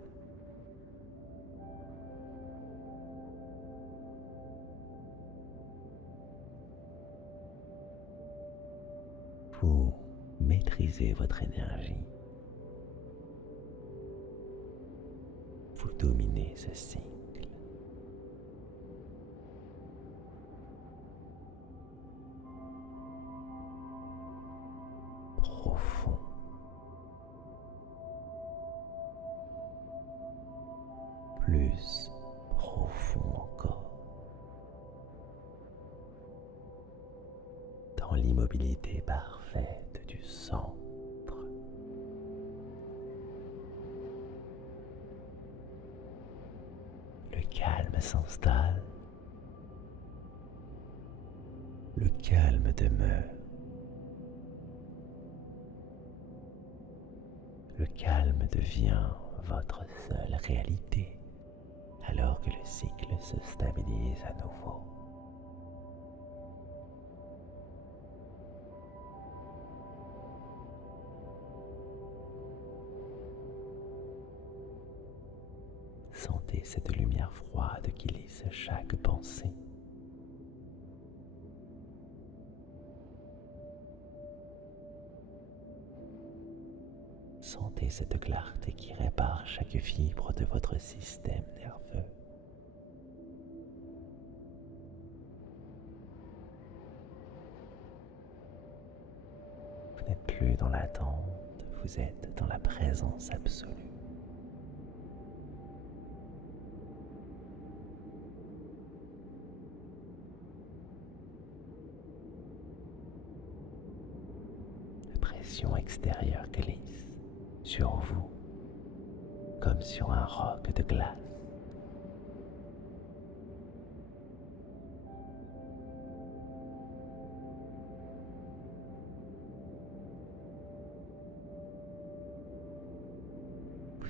Vous maîtrisez votre énergie. Vous dominez ce cycle. Profond. Plus profond encore. Dans l'immobilité parfaite du centre. Le calme s'installe. Le calme demeure. Le calme devient votre seule réalité, alors que le cycle se stabilise à nouveau. Sentez cette lumière froide qui lisse chaque pensée. Sentez cette clarté qui répare chaque fibre de votre système nerveux. Vous n'êtes plus dans l'attente, vous êtes dans la présence absolue. La pression extérieure glisse sur vous comme sur un roc de glace.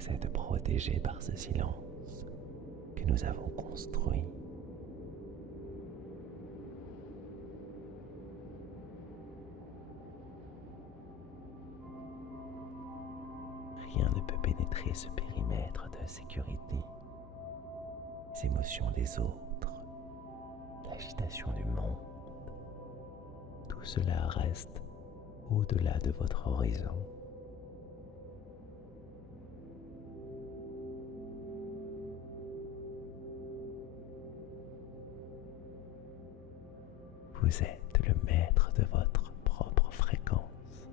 Vous êtes protégé par ce silence que nous avons construit. Rien ne peut pénétrer ce périmètre de sécurité. Les émotions des autres, l'agitation du monde, tout cela reste au-delà de votre horizon. Vous êtes le maître de votre propre fréquence.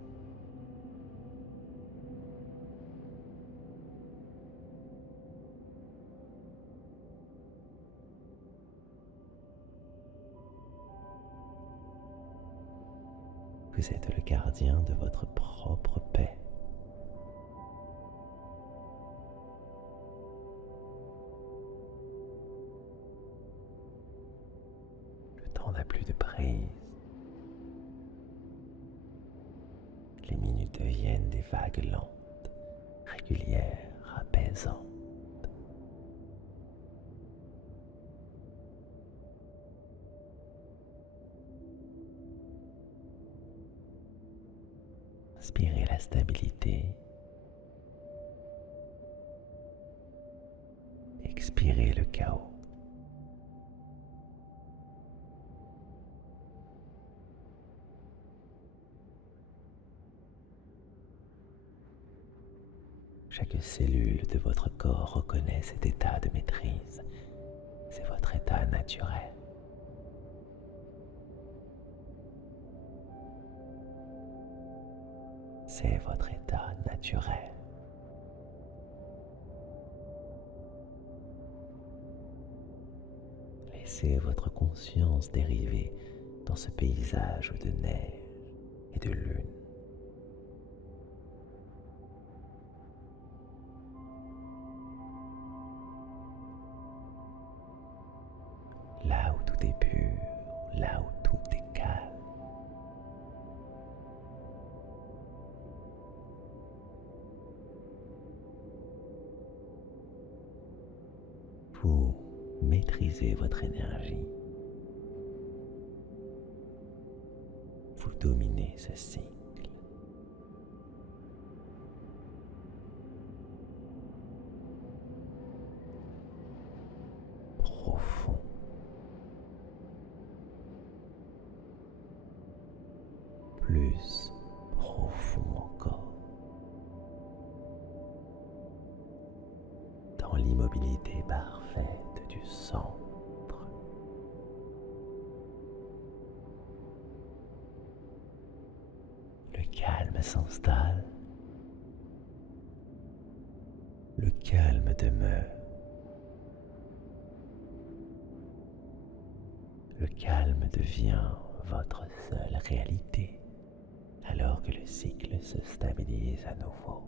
Vous êtes le gardien de votre propre paix. Le temps n'a plus de prise. Les minutes deviennent des vagues lentes, régulières, apaisantes. Inspirez la stabilité. Expirez le chaos. Chaque cellule de votre corps reconnaît cet état de maîtrise. C'est votre état naturel. C'est votre état naturel. Laissez votre conscience dériver dans ce paysage de neige et de lune. Là où tout est pur, là où tout est calme. Vous maîtrisez votre énergie. Vous dominez ce cycle. Profond. Plus profond encore. Dans l'immobilité parfaite du centre. Le calme s'installe. Le calme demeure. Le calme devient votre seule réalité alors que le cycle se stabilise à nouveau.